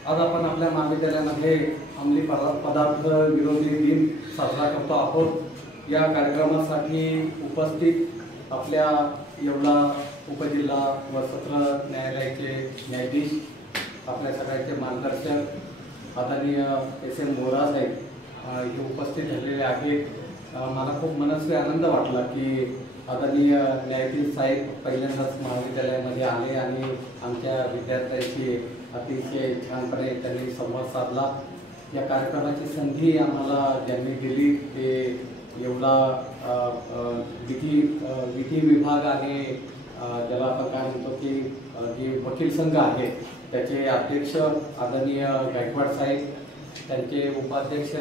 आज आपण आपल्या महाविद्यालयामध्ये अंमली पदार्थ विरोधी दिन साजरा करतो आहोत. या कार्यक्रमासाठी उपस्थित आपल्या येवला उपजिल्हा व सत्र न्यायालयाचे न्यायाधीश, आपल्या सगळ्यांचे मार्गदर्शक आदरणीय SM बोहरा साहेब हे उपस्थित झालेले आहेत. मला खूप मनस्वी आनंद वाटला की आदरणीय न्यायाधीश साहेब पहिल्यांदाच महाविद्यालयामध्ये आले आणि आमच्या विद्यार्थ्यांशी अतिशय छानपणे त्यांनी संवाद साधला. या कार्यक्रमाची संधी आम्हाला ज्यांनी दिली ते येवला विधी विभाग आणि ज्याला आपण काय म्हणतो की जे वकील संघ आहे त्याचे अध्यक्ष आदरणीय गायकवाड साहेब, त्यांचे उपाध्यक्ष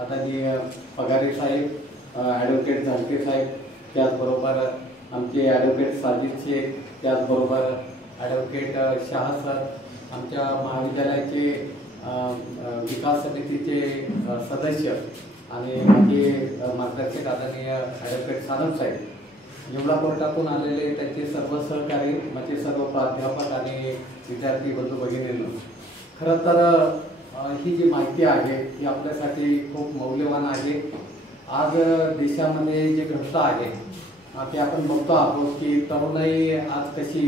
आदरणीय पगारे साहेब, ॲडव्होकेट झांके साहेब, त्याचबरोबर आमचे ॲडव्होकेट साजिद शेख, त्याचबरोबर ॲडव्होकेट शाह सर, आमच्या महाविद्यालयाचे विकास समितीचे सदस्य आणि माझे मार्गदर्शक आदरणीय ॲडव्होकेट सानप साहेब, येवला कोर्टातून आलेले त्यांचे सर्व सहकारी, माझे सर्व प्राध्यापक आणि विद्यार्थी बंधू भगिनींनो, खरं तर ही जी माहिती आहे ही आपल्यासाठी खूप मौल्यवान आहे. आज देशामध्ये जे घडतं आहे ते आपण बघतो आहोत की तरुणाई आज कशी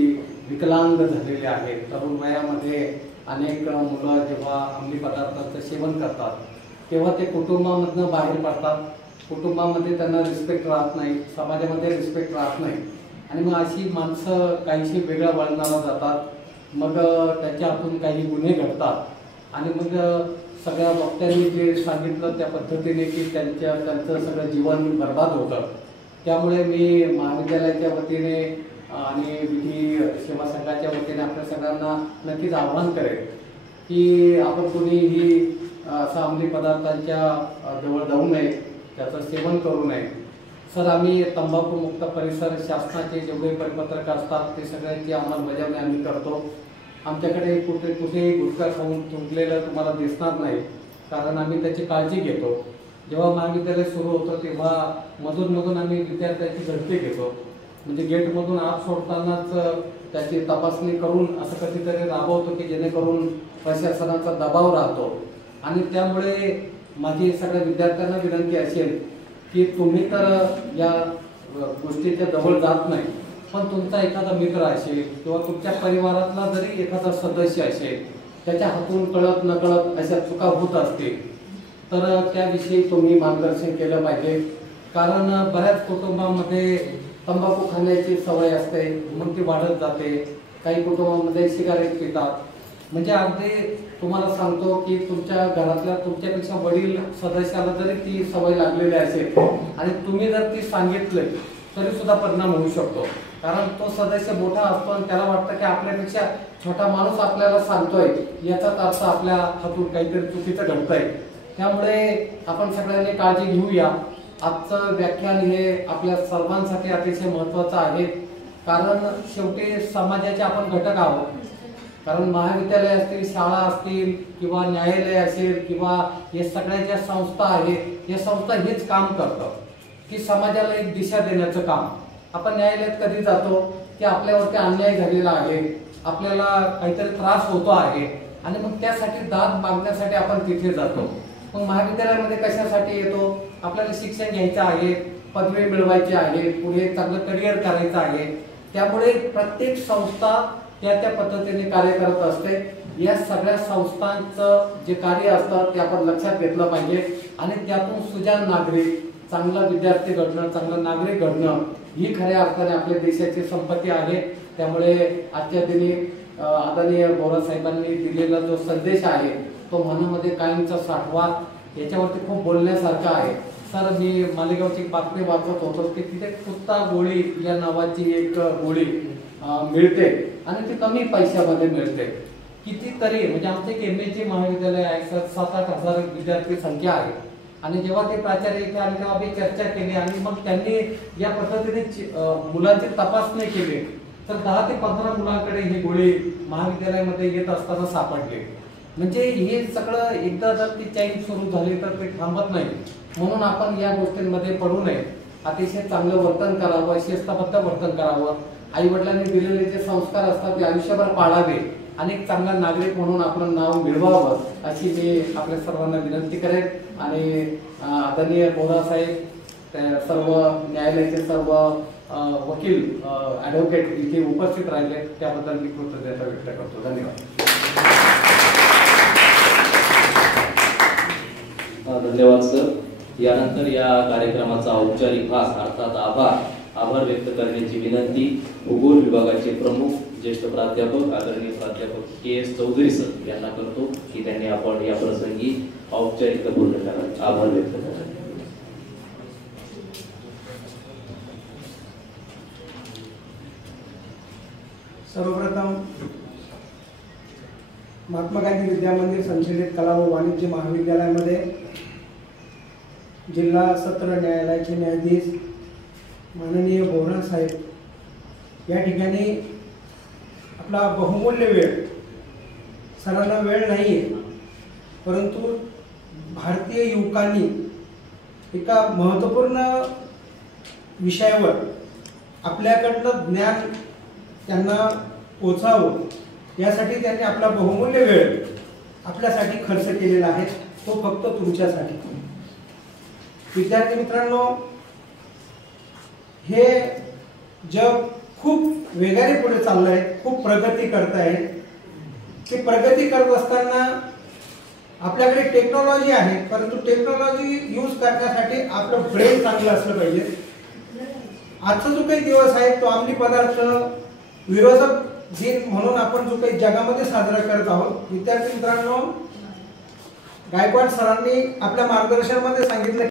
विकलांग झालेली आहे. तरुण वयामध्ये अनेक मुलं जेव्हा अंमली पदार्थांचं सेवन करतात तेव्हा ते कुटुंबामधनं बाहेर पडतात. कुटुंबामध्ये त्यांना रिस्पेक्ट राहत नाही, समाजामध्ये रिस्पेक्ट राहत नाही आणि मग अशी माणसं काहीशी वेगळ्या वळणाला जातात. मग त्याच्या हातून काही गुन्हे घडतात आणि मग सगळ्या वक्त्यांनी जे सांगितलं त्या पद्धतीने की त्यांचं सगळं जीवन बर्बाद होतं. त्यामुळे मी महाविद्यालयाच्या वतीने आणि विधी सेवा संघाच्या वतीने आपल्या सगळ्यांना नक्कीच आव्हान करेल की आपण कोणीही असं अंमली पदार्थांच्या जवळ जाऊ नये, त्याचं सेवन करू नये. सर, आम्ही तंबाखूमुक्त परिसर शासनाचे जेवढे परिपत्रक असतात ते सगळ्यांची अंमलबजावणी आम्ही करतो. आमच्याकडे कुठेही गुटखा खाऊन थुंकलेलं तुम्हाला दिसणार नाही, कारण आम्ही त्याची काळजी घेतो. जेव्हा महाविद्यालय सुरू होतं तेव्हा मधून आम्ही विद्यार्थ्यांची झडती घेतो, म्हणजे गेटमधून आत सोडतानाच त्याची तपासणी करून असं कधीतरी राबवतो की जेणेकरून प्रशासनाचा दबाव राहतो. आणि त्यामुळे माझी सगळ्या विद्यार्थ्यांना विनंती असेल की तुम्ही तर या गोष्टीच्या जवळ जात नाही, पण तुमचा एखादा मित्र असेल किंवा तुमच्या परिवारातला जरी एखादा सदस्य असेल त्याच्या हातून कळत नकळत अशा चुका होत असतील तर त्याविषयी तुम्ही मार्गदर्शन केलं पाहिजे. कारण बऱ्याच कुटुंबामध्ये तंबाखू खाण्याची सवय असते, मग ती वाढत जाते. काही कुटुंबामध्ये सिगारेट पितात. म्हणजे अगदी तुम्हाला सांगतो की तुमच्या घरातल्या तुमच्यापेक्षा वडील सदस्याला जरी ती सवय लागलेली असेल आणि तुम्ही जर ती सांगितले तरी सुद्धा परिणाम होऊ शकतो. कारण तो सदस्य मोठा असतो आणि त्याला वाटतं की आपल्यापेक्षा छोटा माणूस आपल्याला सांगतोय, याचाच अर्थ आपल्या हातून काहीतरी चुकीचं घडतंय. त्यामुळे आपण सगळ्यांनी काळजी घेऊया. आजचं व्याख्यान हे आपल्या सर्वांसाठी अतिशय महत्त्वाचं आहे, कारण शेवटी समाजाचे आपण घटक आहोत. कारण महाविद्यालय असतील, शाळा असतील किंवा न्यायालय असेल किंवा हे सगळ्या ज्या संस्था आहेत, या संस्था हेच काम करतात की समाजाला एक दिशा देण्याचं काम. आपण न्यायालयात कधी जातो की आपल्यावरती अन्याय झालेला आहे, आपल्याला काहीतरी त्रास होतो आहे आणि मग त्यासाठी दाद मागण्यासाठी आपण तिथे जातो. मग महाविद्यालयामध्ये कशासाठी येतो? आपल्याला शिक्षण घ्यायचं आहे, पदवी मिळवायची आहे, पुढे चांगलं करिअर करायचं आहे. त्यामुळे प्रत्येक संस्था त्या पद्धतीने कार्य करत असते. या सगळ्या संस्थांचं जे कार्य असतं ते आपण लक्षात घेतलं पाहिजे आणि त्यातून सुजाण नागरिक, चांगला विद्यार्थी घडणं, चांगलं नागरिक घडणं ही खऱ्या अर्थाने आपल्या देशाची संपत्ती आहे. त्यामुळे आजच्या दिनी आदरणीय बोहरा साहेबांनी दिलेला जो संदेश आहे तो मनामध्ये कायमचा साठवा. याच्यावरती खूप बोलण्यासारखं आहे. सर, मी मालेगावची एक बातमी वाचत होतो की तिथे कुत्ता गोळी या नावाची एक गोळी मिळते आणि ती कमी पैशामध्ये मिळते. कितीतरी म्हणजे आमचं एक MA महाविद्यालय आहे सर, 7-8 हजार विद्यार्थी संख्या आहे. आणि जेव्हा ते प्राचार्य इथे आले तेव्हा आम्ही चर्चा केली आणि मग त्यांनी या पद्धतीने मुलांची तपासणी केली तर 10 ते 15 मुलांकडे ही गोळी महाविद्यालयामध्ये येत असताना सापडले. म्हणजे हे सगळं एकदा जर ती चैन सुरू झाली तर ते थांबत नाही. म्हणून आपण या गोष्टींमध्ये पडू नये. अतिशय चांगलं वर्तन करावं, शिस्तबद्ध वर्तन करावं. आई वडिलांनी दिलेले जे संस्कार असतात ते आयुष्यभर पाळावे आणि एक चांगला नागरिक म्हणून आपलं नाव मिळवावं अशी मी आपल्या सर्वांना विनंती करेन. आणि आदरणीय बोरा साहेब, सर्व न्यायालयाचे सर्व वकील ॲडव्होकेट इथे उपस्थित राहिले त्याबद्दल मी कृतज्ञता व्यक्त करतो. धन्यवाद. धन्यवाद सर. यानंतर या कार्यक्रमाचा औपचारिक भाग अर्थात आभार व्यक्त करण्याची विनंती भूगोल विभागाचे प्रमुख ज्येष्ठ प्राध्यापक आदरणीय प्राध्यापक KS चौधरी सर यांना करतो की त्यांनी आपण या प्रसंगी औपचारिकता पूर्ण करावी. आभार व्यक्त करा. सर्वप्रथम महात्मा गांधी विद्या मंदिर संचलित कला व वाणिज्य महाविद्यालयामध्ये जिल्हा सत्र न्यायालयाचे न्यायाधीश माननीय बोरा साहेब या ठिकाणी आपला बहुमूल्य वेळ, सरांना वेळ नाही आहे परंतु भारतीय युवकांनी एका महत्त्वपूर्ण विषयावर आपल्याकडलं ज्ञान त्यांना पोचावं यासाठी त्यांनी आपला बहुमूल्य वेळ आपल्यासाठी खर्च केलेला आहे, तो फक्त तुमच्यासाठी. विद्यार्थी मित्रांनो, हे जग खूप वेगाने पुढे चाललं आहे, खूप प्रगती करत आहे. ते प्रगती करत असताना आपल्याकडे टेक्नॉलॉजी आहे परंतु टेक्नॉलॉजी यूज करण्यासाठी आपलं ब्रेन चांगलं असलं पाहिजे. आजचा जो काही दिवस आहे तो अंमली पदार्थ विरोधक दिन म्हणून आपण जो काही जगामध्ये साजरा करत आहोत. विद्यार्थी मित्रांनो, गायकवाड सरांनी आपल्या मार्गदर्शनामध्ये सांगितलं